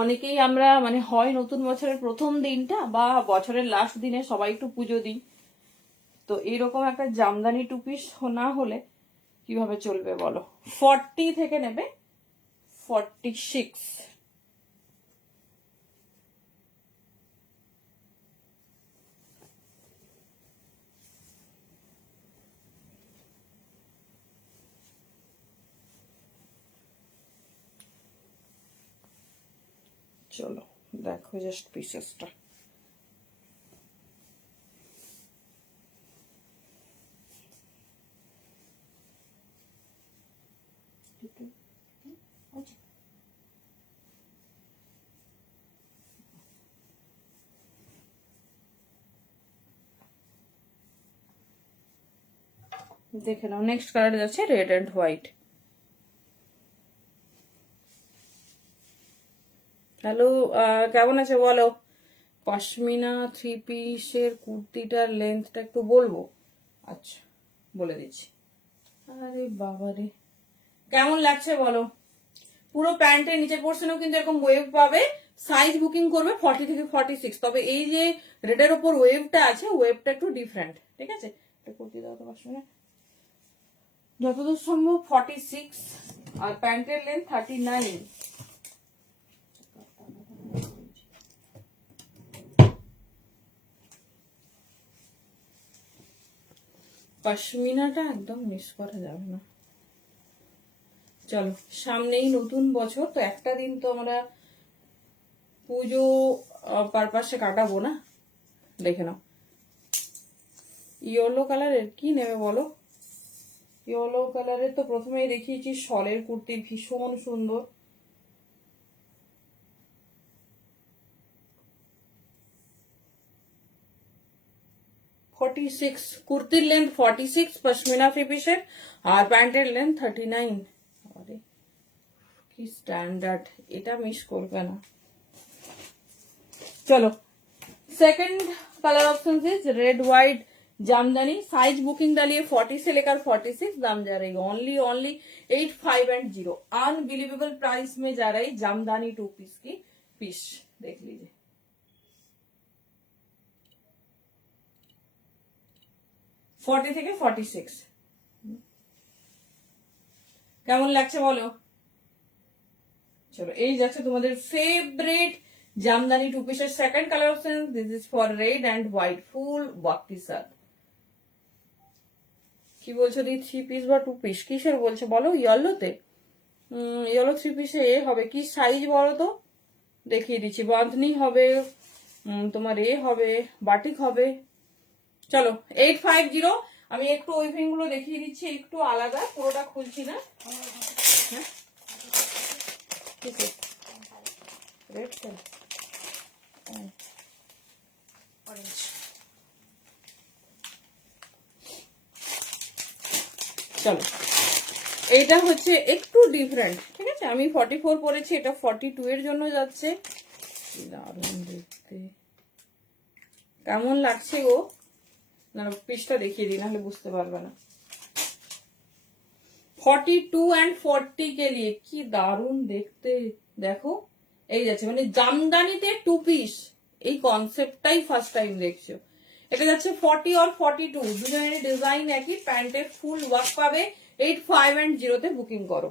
অনেকেই আমরা মানে হয় নতুন বছরের প্রথম দিনটা বা বছরের লাস্ট দিনে সবাই একটু পুজো দিই, তো এইরকম একটা জামদানি 2 পিস না হলে কিভাবে চলবে বলো। 40 থেকে নেবে 46। চলো দেখো জাস্ট পিসেসটা, দেখে নাও। নেক্সট কালার যাচ্ছে রেড অ্যান্ড হোয়াইট। হ্যালো, কেমন আছে বলো। পশমিনা 3 পিসের কুর্তিটার লেন্থটা একটু বলবো? আচ্ছা বলে দিচ্ছি। আরে বাবারে কেমন লাগছে বলো। পুরো প্যান্টের নিচের পোর্শনেও কিন্তু এরকম ওয়েভ পাবে। সাইজ বুকিং করবে 40 থেকে 46। তবে এই যে রেডের ওপর ওয়েভটা আছে, ওয়েভটা একটু ডিফারেন্ট, ঠিক আছে। এটা কুর্তি দাও তো পশমিনা, যতদূর সম্ভব 46, আর প্যান্টের লেন্থ 39। পশমিনাটা একদম মিস করা যাবে না। চলো সামনেই নতুন বছর, তো একটা দিন তো আমরা পুজো পারপাসে কাটাবো না, দেখে নাও। ইয়েলো কালারের কি নেবে বলো? ইয়েলো কালারের তো প্রথমেই দেখিয়েছি শলের কুর্তি, ভীষণ সুন্দর। কুর্তির লেন্থ 46, পশমিনা থ্রি পিসের, আর প্যান্টের লেন্থ 39। আরে কি স্ট্যান্ডার্ড, এটা মিস করবে না। चलो second colour option is red white jamdani. Size booking डालिए 40 से लेकर 46, दाम जा रही है ओनली 8580। अनबिलीवेबल प्राइस में जा रही जामदानी 2 पीस की पीस, देख लीजिए। फोर्टी থেকে 46 কেমন লাগছে বলো? চলো এই যাচ্ছে তোমাদের ফেভারিট জামদানি 2 পিসের second colour option. This is for red and white, full work के साथ। কি বলছো দি 3 পিস বা 2 পিস কিসের বলছো বলো? ইয়েলোতে, ইয়েলো 3 পিসে এ হবে কি সাইজ বলো তো, দেখিয়ে দিচ্ছি। বাঁধনি হবে, তোমার এ হবে, বাটিক হবে। চলো 850। আমি একটু উইভিং গুলো দেখিয়ে দিচ্ছি, একটু আলাদা, পুরোটা খুলছি না। হ্যাঁ ঠিক আছে, রেড কালার, অরেঞ্জ। চলো এইটা হচ্ছে একটু ডিফারেন্ট, ঠিক আছে। আমি 44 পরেছি, এটা 42 এর জন্য যাচ্ছে। দারুণ দেখতে, কেমন লাগছে গো? না পিসটা দেখিয়ে দিই, নাহলে বুঝতে পারবে না। 42 एंड 40 के लिए কি দারুণ দেখতে, দেখো এই যাচ্ছে মানে জামদানিতে 2 পিস, এই কনসেপ্টটাই ফার্স্ট টাইম দেখছো। এটা যাচ্ছে 40 और 42, দুজনের ডিজাইন একই, প্যান্টের ফুল ওয়ার্ক পাবে। 8580 তে বুকিং করো।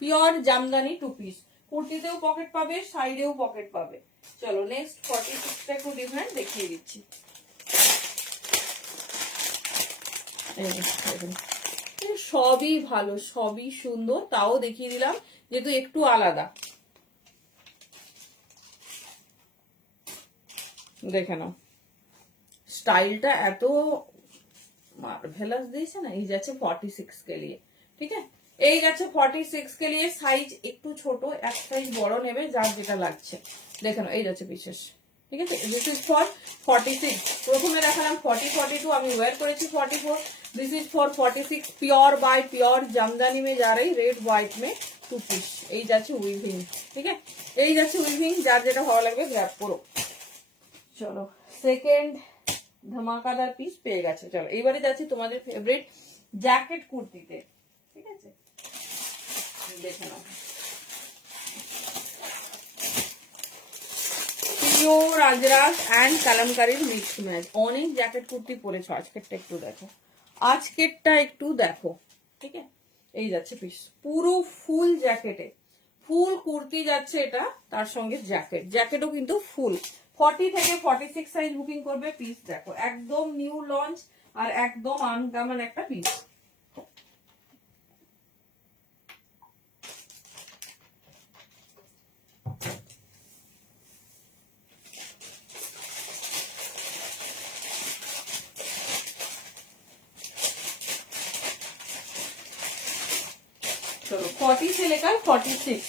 পিওর জামদানি 2 পিস, কুর্তিতেও পকেট পাবে, সাইডেও পকেট পাবে। চলো নেক্সট 46টা একটু ডিফারেন্ট দেখিয়ে দিচ্ছি। সবই ভালো, সবই সুন্দর, তাও দেখিয়ে দিলাম যেহেতু একটু আলাদা। দেখে নাও স্টাইলটা এত মার্ভেলাস দিয়েছে না। এই যাচ্ছে 46 के लिए, ঠিক আছে। এই যাচ্ছে 46 के लिए। সাইজ একটু ছোট, এক সাইজ বড় নেবে, যার যেটা লাগছে। দেখে নাও এই যাচ্ছে বিশেষ, ঠিক আছে। This is for 46। প্রথমে দেখালাম 40 42, আমি ওয়্যার করেছি 44। This is for 46, pure by pure jamdani में जा रही, रेड व्हाइट में 2 পিস। এই যাচ্ছে উইভিং, ঠিক আছে। এই যাচ্ছে উইভিং, যার যেটা ভালো লাগবে গ্র্যাব করো। চলো সেকেন্ড ধামাকাদার পিস পেয়ে গেছে। চলো এইবারে যাচ্ছি তোমাদের ফেভারিট জ্যাকেট কুর্তিতে, ঠিক আছে। দেখে নাও পিওর আজরাক এন্ড কালামকারীর মিক্স ম্যাচ। অনেক জ্যাকেট কুর্তি পরেছো, আজকেরটা একটু দেখো, আজকেরটা একটু দেখো, ঠিক আছে। এই যাচ্ছে পিস পুরো ফুল জ্যাকেটে, ফুল কুর্তি যাচ্ছে এটা, তার সঙ্গে জ্যাকেট, জ্যাকেটও কিন্তু ফুল। 40 থেকে 46 সাইজ বুকিং করবে। পিস দেখো একদম নিউ লঞ্চ আর একদম আনকমন একটা পিস। चलो 40 से लेकर 46।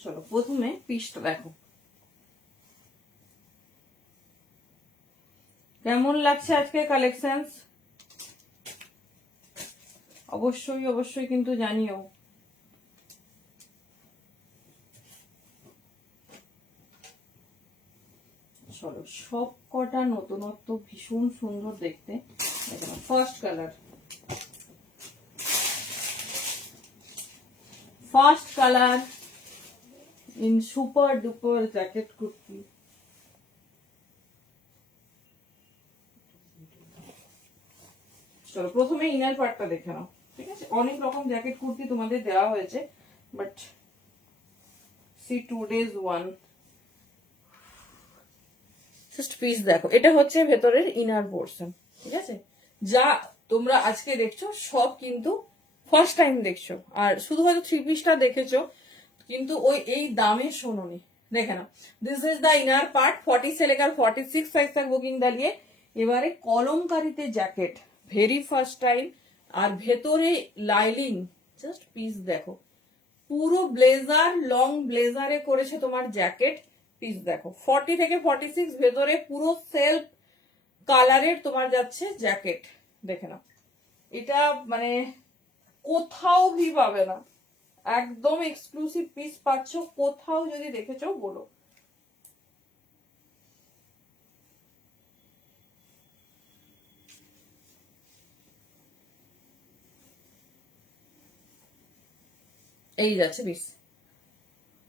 চলো প্রথমে পিসটা দেখো কেমন লাগছে আজকে কালেকশনস, অবশ্যই অবশ্যই কিন্তু জানিও। চলো সব কটা নতুনত্ব, ভীষণ সুন্দর দেখতে। First colour, first colour in super duper jacket kurti. চলো প্রথমে ইনার পার্টটা দেখে নাও, ঠিক আছে। অনেক রকম জ্যাকেট কুর্তি তোমাদের দেওয়া হয়েছে, but see 2 days 1 just piece দেখো, এটা হচ্ছে ভেতরের ইনার পোর্শন, ঠিক আছে? যা তোমরা আজকে দেখছো সব কিন্তু ফার্স্ট টাইম দেখছো, আর শুধু হয়তো 3 পিসটা দেখেছো, কিন্তু ওই এই দামে শোনোনি। দেখে নাও, this is the inner part, 40 से लेकर 46 साइज तक बुकिंग डालिए। এবারে কলমকারিতে জ্যাকেট, ভেরি ফার্স্ট টাইম, আর ভেতরে লাইলিং, জাস্ট পিস দেখো, পুরো ব্লেজার, লং ব্লেজারে করেছে তোমার জ্যাকেট, পিস দেখো, 40 থেকে 46 ভেতরে পুরো সেলফ কালারের তোমার যাচ্ছে জ্যাকেট। দেখে নাও, এটা মানে কোথাও ভি পাবে না, একদম এক্সক্লুসিভ পিস পাচ্ছ, কোথাও যদি দেখেছো বলো। এই যাচ্ছে পিস,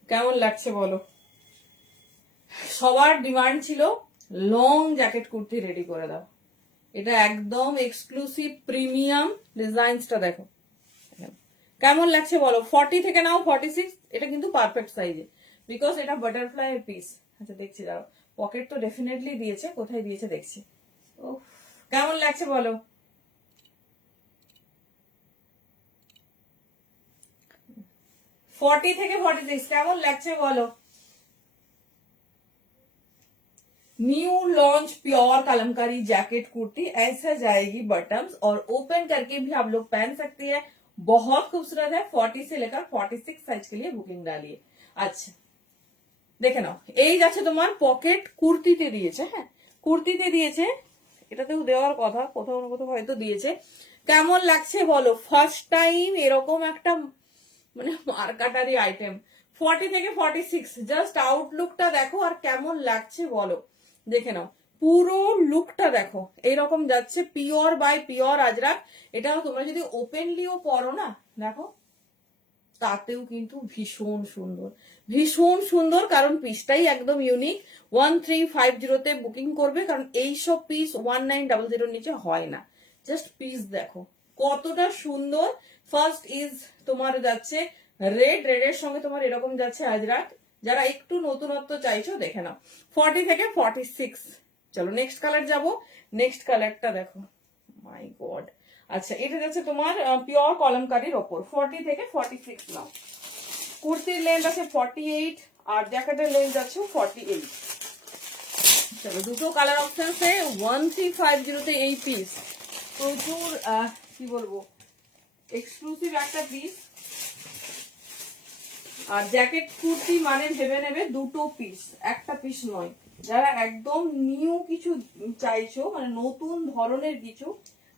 কেমন লাগছে বলো? সবার ডিমান্ড ছিল লং জ্যাকেট কুর্তি রেডি করে দাও, এটা একদম এক্সক্লুসিভ প্রিমিয়াম, ডিজাইনসটা দেখো কেমন লাগছে বলো। 40 থেকে নাও 46, এটা কিন্তু পারফেক্ট সাইজে, বিকজ এটা বাটারফ্লাই এর পিস। আচ্ছা দেখছি, দাঁড়াও, পকেট তো ডেফিনেটলি দিয়েছে, কোথায় দিয়েছে দেখছি। ও কেমন লাগছে বলো। ফর্টি থেকে 46 কেমন লাগছে বলো। New launch pure Kalamkari jacket kurti, ऐसा जाएगी बटन्स और ओपन करके भी आप लोग पहन सकती है, बहुत खूबसूरत है। 40 से लेकर 46 साइज के लिए बुकिंग डालिए। আচ্ছা দেখে নাও, এই যাচ্ছে তোমার পকেট, কুর্তিতে দিয়েছে, হ্যাঁ কুর্তিতে দিয়েছে, এটাতেও দেওয়ার কথা, কোথাও না কোথাও হয়তো দিয়েছে। কেমন লাগছে বলো, ফার্স্ট টাইম এরকম একটা মানে মার্কাটারি আইটেম। 40 থেকে 46, জাস্ট আউটলুকটা দেখো আর কেমন লাগছে বলো। দেখে নাও, পুরো লুকটা দেখো, এইরকম যাচ্ছে, পিওর বাই পিওর আজরাক। এটাও তোমরা যদি ওপেনলিও পরো না, দেখো তাতেও কিন্তু ভীষণ সুন্দর, ভীষণ সুন্দর, কারণ পিসটাই একদম ইউনিক। 1350 বুকিং করবে, কারণ এইসব পিস 1900 নিচে হয় না। জাস্ট পিস দেখো কতটা সুন্দর। ফার্স্ট ইজ তোমার যাচ্ছে রেড, রেডের সঙ্গে তোমার এরকম যাচ্ছে আজরাক। যারা একটু নতুনত্ব চাইছো দেখে নাও, 40 থেকে 46। চলো নেক্সট কালার যাব, নেক্সট কালারটা দেখো, মাই গড। আচ্ছা এটা যাচ্ছে তোমার পিওর কলমকারির ওপর, 40 থেকে 46 নাও। কুর্তির লেন্থ আছে 48 আর জ্যাকেটের লেন্থ আছে 48। চলো দুটো কালার অপশন আছে। 1350 এই পিস প্রচুর কি বলবো এক্সক্লুসিভ একটা পিস, আর জ্যাকেট কুর্তি মানে ভেবে নেবে দুটো পিস, একটা পিস নয়। যারা একদম নিউ কিছু চাইছো, মানে নতুন ধরনের কিছু,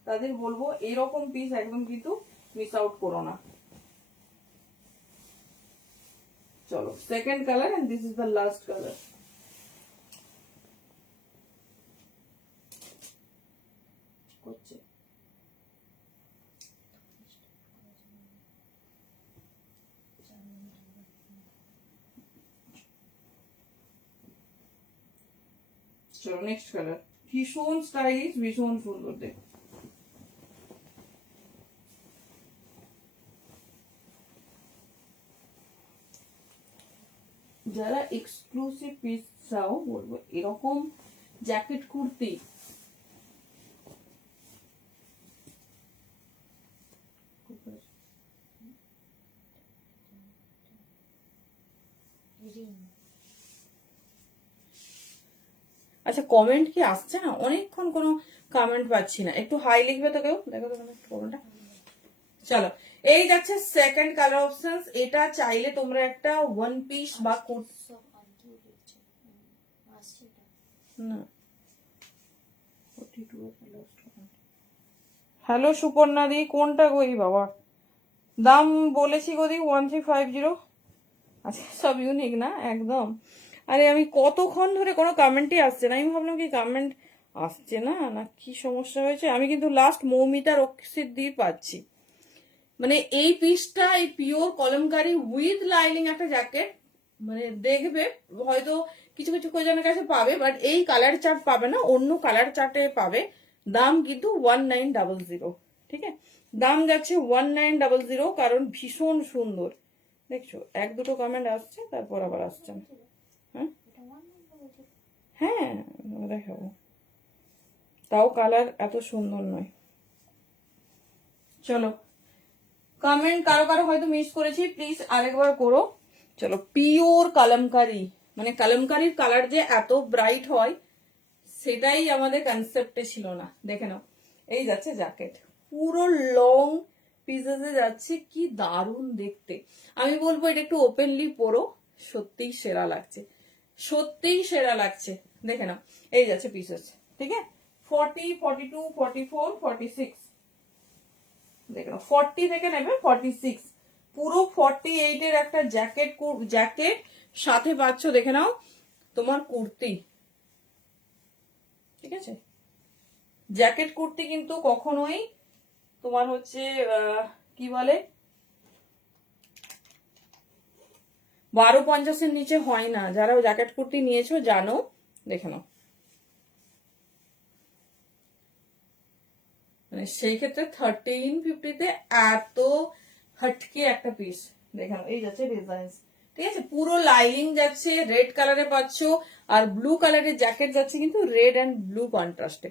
তাদের বলবো এরকম পিস একদম কিন্তু মিস আউট করো না। চলো second colour, and this is the last colour. করছে চলো নেক্সট কালার, ভীষণ স্টাইলিশ, ভীষণ সুন্দর দেখো। যারা এক্সক্লুসিভ পিস চাও, বলবো এরকম জ্যাকেট কুর্তি আচ্ছা কমেন্ট কি আসছে না, অনেকক্ষণ কোনো কমেন্ট পাচ্ছি না, একটু হাই লিখবে তো কেউ, দেখো তো কমেন্টটা। চলো এই যাচ্ছে সেকেন্ড কালার অপশন। এটা চাইলে তোমরা একটা ওয়ান পিস বা হ্যালো সুপর্ণা দি, কোনটা গই বাবা, দাম বলেছি গদি 1350। আচ্ছা সব ইউনিক না একদম। আরে আমি কতক্ষণ ধরে কোনো কমেন্টই আসছে না, আমি ভাবলাম কি কমেন্ট আসছে না, না কি সমস্যা হয়েছে। আমি কিন্তু লাস্ট মৌমিতা রক্ষিত দিয়ে পাচ্ছি, মানে এই পিসটা, এই পিওর কলমকারি উইথ লাইনিং একটা জ্যাকেট, মানে দেখবে হয়তো কিছু কিছু জনের কাছে পাবে, বাট এই কালার চার্ট পাবে না, অন্য কালার চার্টে পাবে। দাম কিন্তু 1900, ঠিক আছে, দাম যাচ্ছে 1900, কারণ ভীষণ সুন্দর দেখছো এক দুটো কমেন্ট আসছে, তারপর আবার আসছে না। হ্যাঁ দেখাবো, তাও কালার এত সুন্দর নয়। চলো কমেন্ট কারো কারো হয়তো মিস করেছি, প্লিজ আরেকবার করো। চলো পিওর কালামকারি, মানে কালামকারির কালার যে এত ব্রাইট হয় সেটাই আমাদের কনসেপ্টে ছিল না। দেখে নাও, এই যাচ্ছে জ্যাকেট, পুরো লং পিসেসে যাচ্ছে, কি দারুণ দেখতে। আমি বলবো এটা একটু ওপেনলি পরো, সত্যিই সেরা লাগছে, সত্যিই সেরা লাগছে। দেখে নাও, এই যাচ্ছে পিসেস, ঠিক আছে 40, 42, 44, 46, দেখে নাও 40 থেকে নেবে 46, পুরো 48 এর একটা জ্যাকেট, জ্যাকেট সাথে পাচ্ছ দেখে নাও তোমার কুর্তি, ঠিক আছে। জ্যাকেট কুর্তি কিন্তু কখনোই তোমার হচ্ছে কি বলে 1250 নিচে হয় না। যারা জ্যাকেট কুর্তি নিয়েছো জানো, দেখে নাও, মানে সেই ক্ষেত্রে 1350 এত হটকে একটা পিস। দেখে নাও, এই যাচ্ছে ডিজাইন, ঠিক আছে, পুরো লাইনিং যাচ্ছে, রেড কালারে পাচ্ছ, আর ব্লু কালারের জ্যাকেট যাচ্ছে কিন্তু রেড অ্যান্ড ব্লু কন্ট্রাস্টে।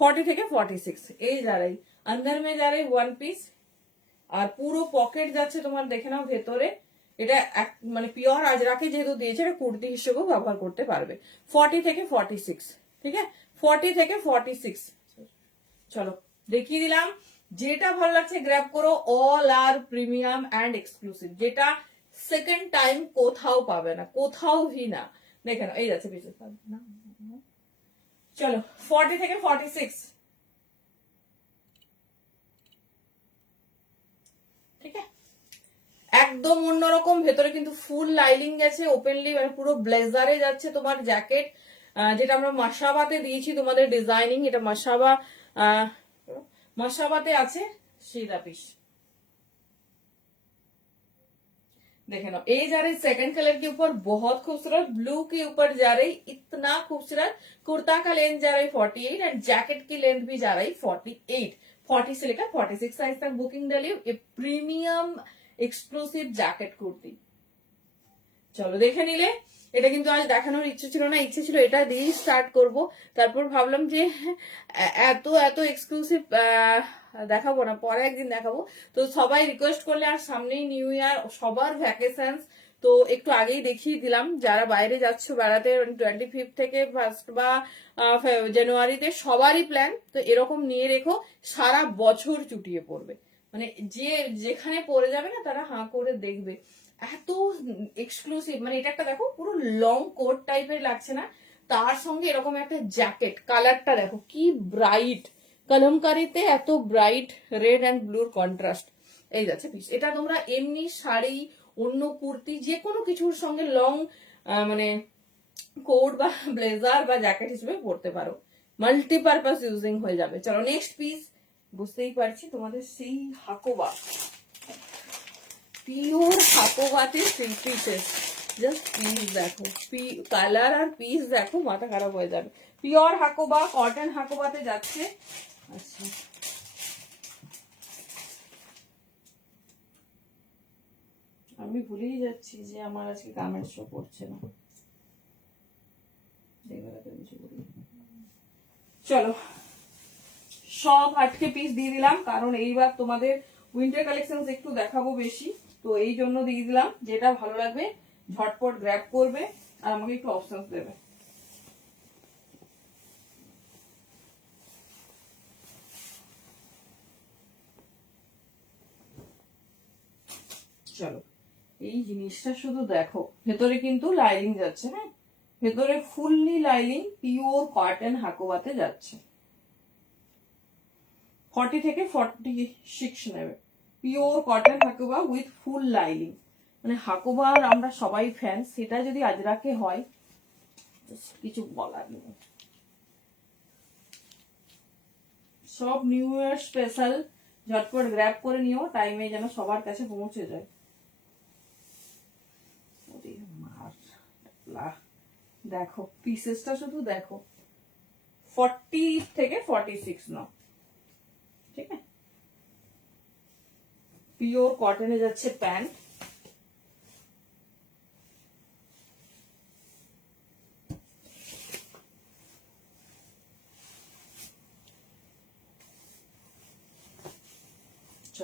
40 থেকে 46 এই যারাই আন্দার মে যারাই ওয়ান পিস, আর পুরো পকেট যাচ্ছে তোমার দেখে নাও ভেতরে। এটা মানে পিওর আজরাকে যেহেতু দিয়েছে, এটা কুর্তি হিসেবেও ব্যবহার করতে পারবে। 40 থেকে 46, ঠিক আছে, 40 থেকে 46। চলো দেখিয়ে দিলাম, যেটা ভালো লাগছে গ্র্যাব করো। All are premium and exclusive, যেটা সেকেন্ড টাইম কোথাও পাবে না, কোথাও ভি না। দেখে নাও, এই যাচ্ছে পিসেস। চলো 40 থেকে 46, ঠিক আছে, একদম অন্যরকম। ভেতরে কিন্তু ফুল লাইনিং গেছে ওপেনলি, মানে পুরো ব্লেজারে যাচ্ছে তোমার জ্যাকেট, যেটা আমরা মাসাবাতে দিয়েছি তোমাদের ডিজাইনিং, এটা মাসাবাতে আছে सीधा পিস। देखे ना, ये जा रही सेकंड कलर के ऊपर बहुत खूबसूरत, ब्लू के ऊपर जा रही इतना खूबसूरत। कुर्ता का लेंथ जा रही 48 एंड जैकेट की लेंथ भी जा रही 48, 40 से लेकर 46 साइज तक बुकिंग डालिए। ये प्रीमियम এক্সক্লুসিভ জ্যাকেট কুর্তি। চলো দেখে নিলে, এটা কিন্তু আজ দেখানোর ইচ্ছে ছিল না, ইচ্ছে ছিল এটা দিয়েই স্টার্ট করব, তারপর ভাবলাম যে এত এত এক্সক্লুসিভ দেখাবো না, পরে একদিন দেখাবো। তো সবাই রিকোয়েস্ট করলে, আর সামনেই নিউ ইয়ার, সবার ভ্যাকেশন, তো একটু আগেই দেখিয়ে দিলাম। যারা বাইরে যাচ্ছ বেড়াতে 25 থেকে 1 বা জানুয়ারিতে সবারই প্ল্যান, তো এরকম নিয়ে রেখো, সারা বছর চুটিয়ে পড়বে, মানে যে যেখানে পরে যাবে না তারা হাঁ করে দেখবে, এত এক্সক্লুসিভ। মানে এটা একটা দেখো, পুরো লং কোট টাইপের লাগছে না, তার সঙ্গে এরকম একটা জ্যাকেট, কালারটা দেখো কি ব্রাইট, কলমকারিতে এত ব্রাইট রেড অ্যান্ড ব্লুর কন্ট্রাস্ট। এই যাচ্ছে পিস, এটা তোমরা এমনি শাড়ি, অন্য কুর্তি, যে কোনো কিছুর সঙ্গে লং মানে কোট বা ব্লেজার বা জ্যাকেট হিসেবে পরতে পারো, মাল্টিপারপাস ইউজিং হয়ে যাবে। চলো নেক্সট পিস, বুঝতেই পারছি তোমাদের সেই হাকোবা, পিওর হাকোবাতে থ্রি পিসেস, জাস্ট পিস দেখো, কালার আর পিস দেখো, মাথা খারাপ হয়ে যাবে। পিওর হাকোবা, কটন হাকোবাতে যাচ্ছে। আচ্ছা আমি ভুলেই যাচ্ছি যে আমার আজকে গার্মেন্টস শো করছে না, চলো সব 8 পিস দিয়ে দিলাম, কারণ এইবার তোমাদের উইন্টার কালেকশন একটু দেখাবো বেশি, তো এই জন্য দিয়ে দিলাম। যেটা ভালো লাগবে ঝটপট গ্র্যাব করবে, আর আমাকে একটু অপশন দেবে। চলো এই জিনিসটা শুধু দেখো, ভেতরে কিন্তু লাইনিং যাচ্ছে, হ্যাঁ ভেতরে ফুললি লাইনিং, পিওর কটন হাকোবাতে যাচ্ছে। 40 থেকে 46 নেবে, pure cotton Hakoba with full lining. মানে হাকোবার আমরা সবাই ফ্যান, সেটা যদি আজরাকে হয় কিছু বলার নেই। সব নিউ ইয়ার স্পেশাল, ঝটপট গ্র্যাব করে নিও, টাইমে যেন সবার কাছে পৌঁছে যায়। দেখো পিসেসটা শুধু দেখো, 40 থেকে 46 নাও, ঠিক আছে। পিওর কটনে যাচ্ছে প্যান্ট,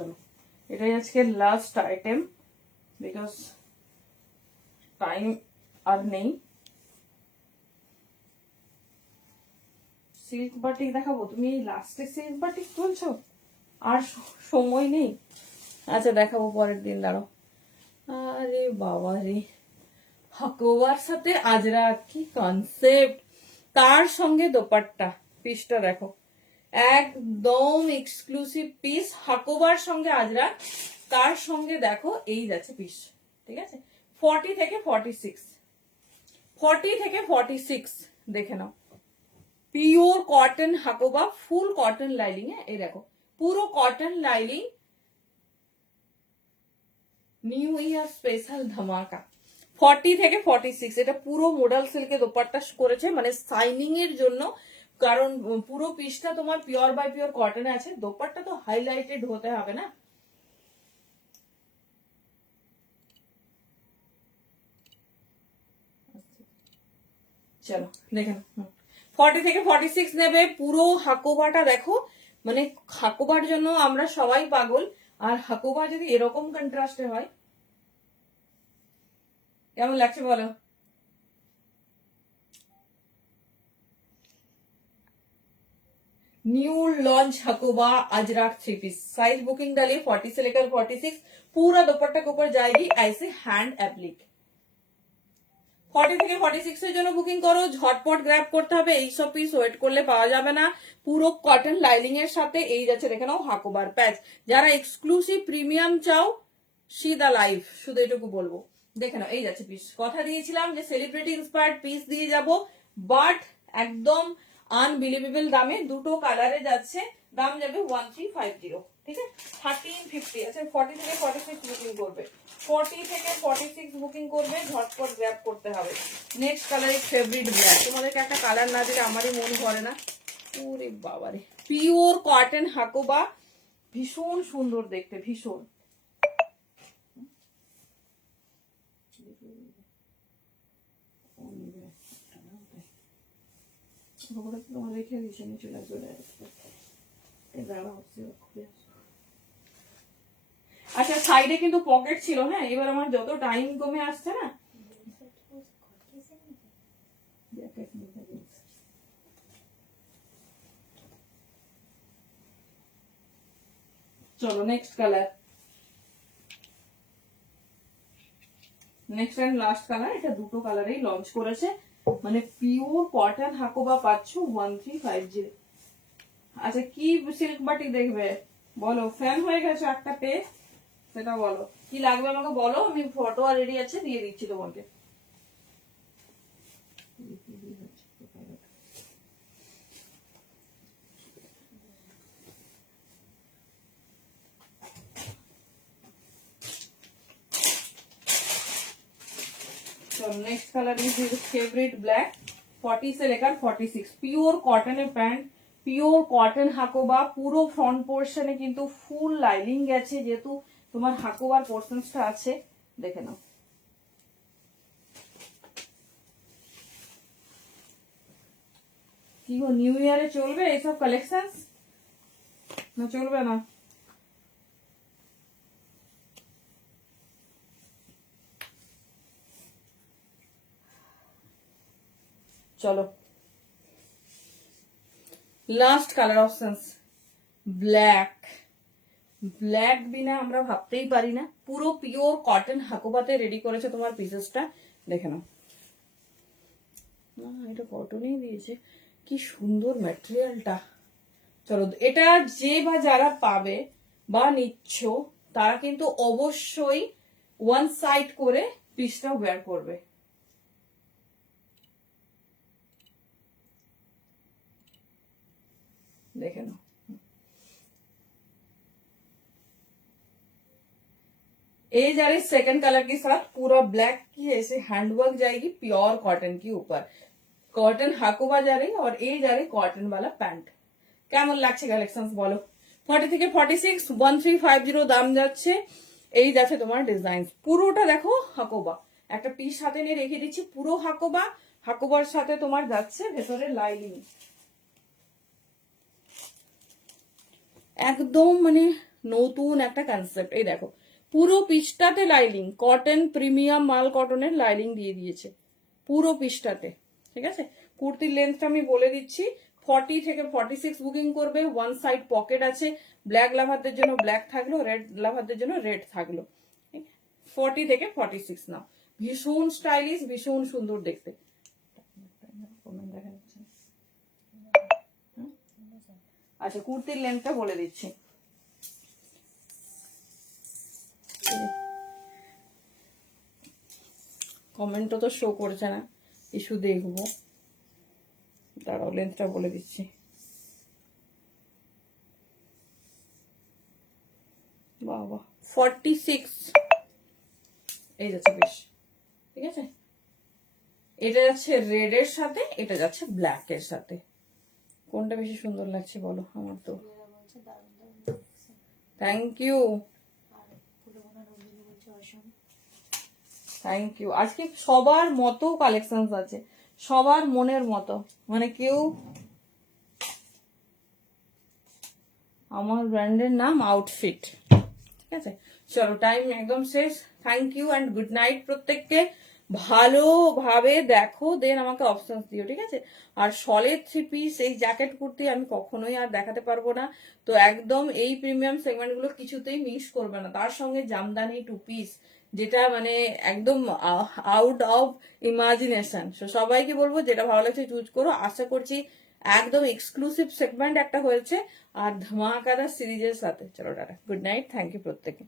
চলো এটাই আজকে লাস্ট আইটেম, বিকজ টাইম আর নেই। সিল্ক বাটিক দেখাবো, তুমি এই লাস্টে সিল্ক বাটিক তুলছো, আর সময় নেই। আচ্ছা দেখাবো পরের দিন, দাঁড়ো। আরে বাবা রে, হাকোবার সাথে আজরা, কি কনসেপ্ট! তার সঙ্গে দোপাট্টা, পিসটা দেখো, একদম এক্সক্লুসিভ পিস। হাকোবার সঙ্গে আজরা, তার সঙ্গে দেখো এই যাচ্ছে পিস, ঠিক আছে? 40 থেকে 46, 40 থেকে 46 দেখে নাও। Pure cotton Hakoba, full cotton lining, এই দেখো পুরো cotton lining, New Year special ধামাকা। 40 থেকে 46, এটা পুরো মোডাল সিল্কে দোপাট্টা করেছে, মানে সাইনিং এর জন্য, কারণ পুরো পিসটা তোমার পিওর বাই পিওর কটনে আছে। দোপাট্টা তো হাইলাইটেড হতে হবে না। চলো দেখেন, 40 থেকে 46 নেবে। পুরো হাকোবাটা দেখো, মানে হাকোবার জন্য আমরা সবাই পাগল, আর হাকোবা যদি এরকম কন্ট্রাস্টে হয়, কেমন লাগছে বলো? New launch Hakoba ajrakh 3 piece, size booking डालिए 40 से लेकर 46, पूरा दुपट्टा के ऊपर जाएगी ऐसे हैंड एप्लिक। 40 থেকে 46 এর জন্য বুকিং করো, ঝটপট গ্র্যাব করতে হবে, এইসব পিস ওয়েট করলে পাওয়া যাবে না। পুরো কটন লাইনিং এর সাথে এই যাচ্ছে, দেখে নাও হাকোবার প্যাচ। যারা এক্সক্লুসিভ প্রিমিয়াম চাও, সি দা লাইভ, শুধু এটুকু বলবো। দেখে নাও এই যাচ্ছে পিস। কথা দিয়েছিলাম যে সেলিব্রিটি ইন্সপায়ার্ড পিস দিয়ে যাব, বাট একদম আনবিলিভেবল দামে, দুটো কালারে যাচ্ছে, দাম যাবে 1350, ঠিক আছে? 1350 আছে। 40 থেকে 46 বুকিং করবে, 40 থেকে 46 বুকিং করবে, ঝটপট গ্র্যাব করতে হবে। Next colour is favourite black, তোমাদেরকে একটা কালার না দিলে আমারই মন করে না। ওরে বাবারে, পিওর কটন হাকোবা, ভীষণ সুন্দর দেখতে, ভীষণ। রেখে দিয়েছি, আমি চলে চলে আচ্ছা, সাইডে কিন্তু পকেট ছিল, হ্যাঁ? এবার আমার যত টাইম কমে আসছে না, চলো next colour, next and last colour. এটা দুটো কালারেই লঞ্চ করেছে, মানে পিওর কটন হাকোবা পাচ্ছ 1350। আচ্ছা, কি সিল্ক বাটি দেখবে বলো? ফ্যান হয়ে গেছে একটা পেয়ে, সেটা বলো কি লাগবে আমাকে বলো, আমি ফটো আর রেডি আছে দিয়ে দিচ্ছি তোমাকে। Next colour is favourite black, 40 से लेकर 46, পিওর কটনের প্যান্ট, পিওর কটন হাকোবা, পুরো ফ্রন্ট পোর্শনে কিন্তু ফুল লাইনিং গেছে, যেহেতু তোমার হাকোবার পোর্শনসটা আছে, দেখে নাও। কি গো, নিউ ইয়ারে চলবে এইসব কালেকশন না চলবে না? চলো last colour options, black. Black বিনা আমরা ভাবতেই পারি না। পুরো পিওর কটন হাকোবাতে রেডি করেছে তোমার পিসেসটা, দেখে নাও। না, এটা কটনই দিয়েছে, কি সুন্দর ম্যাটেরিয়ালটা। চলো, এটা যে বা যারা পাবে বা নিচ্ছ, তারা কিন্তু অবশ্যই ওয়ান সাইড করে পিসটা ওয়্যার করবে। देखे ना, ये जा रही सेकंड कलर के साथ पूरा ब्लैक की ऐसे हैंडवर्क जाएगी प्योर कॉटन के ऊपर, कॉटन हाकोबा जा रही और ये जा रही कॉटन वाला पैंट। কেমন লাগছে কালেকশনস বলো? 40 থেকে 46, 1350 দাম যাচ্ছে। এই যাচ্ছে তোমার ডিজাইন, পুরোটা দেখো হাকোবা। একটা পিস হাতে নিয়ে রেখে দিচ্ছি, পুরো হাকোবা, হাকোবার সাথে তোমার যাচ্ছে ভেতরে লাইনিং, একদম মানে নতুন একটা কনসেপ্ট। এই দেখো পুরো পিসটাতে লাইলিং, কটন প্রিমিয়াম মাল কটনের লাইলিং দিয়ে দিয়েছে পুরো পিসটাতে। ঠিক আছে, কুর্তির লেন্থটা আমি বলে দিচ্ছি, 40 থেকে 46 বুকিং করবে। ওয়ান সাইড পকেট আছে, ব্ল্যাক লাভারদের জন্য ব্ল্যাক থাকলো, রেড লাভারদের জন্য রেড থাকলো। 40 থেকে 46 নাও। ভীষণ স্টাইলিশ, ভীষণ সুন্দর দেখতে। দেখা যাচ্ছে। আচ্ছা কুর্তির লেন্থটা বলে দিচ্ছি, কমেন্টও তো শো করছে না, ইস্যু দেখবো, দাঁড়াও লেন্থটা বলে দিচ্ছি। বাবা 46 এই যাচ্ছে বেশ। ঠিক আছে, এটা যাচ্ছে রেড এর সাথে, এটা যাচ্ছে ব্ল্যাক এর সাথে। কোনটা বেশি সুন্দর লাগছে বলো? আমার তো বলছে দারুণ দারুণ লাগছে। থ্যাংক ইউ, আর ফুলবোনা রঞ্জনী বলছে অসম। Thank you. আজকে সবার মতো কালেকশন আছে, সবার মনের মতো, মানে কেউ, আমার ব্র্যান্ডের নাম আউটফিট। ঠিক আছে, চলো টাইম একদম শেষ। Thank you and good night প্রত্যেককে। ভালোভাবে দেখো, দেন আমাকে অপশন দিও। ঠিক আছে, আর শলের 3 পিস এই জ্যাকেট কুর্তি আমি কখনোই আর দেখাতে পারবো না, তো একদম এই প্রিমিয়াম সেগমেন্ট গুলো কিছুতেই মিস করবে না। তার সঙ্গে জামদানি 2 পিস, যেটা মানে একদম আউট অফ ইমাজিনেশন। সবাইকে বলবো যেটা ভালো লাগছে চুজ করো। আশা করছি একদম এক্সক্লুসিভ সেগমেন্ট একটা হয়েছে আর ধামাকাদার সিরিজের সাথে। চলো টাটা, গুড নাইট, থ্যাংক ইউ প্রত্যেকে।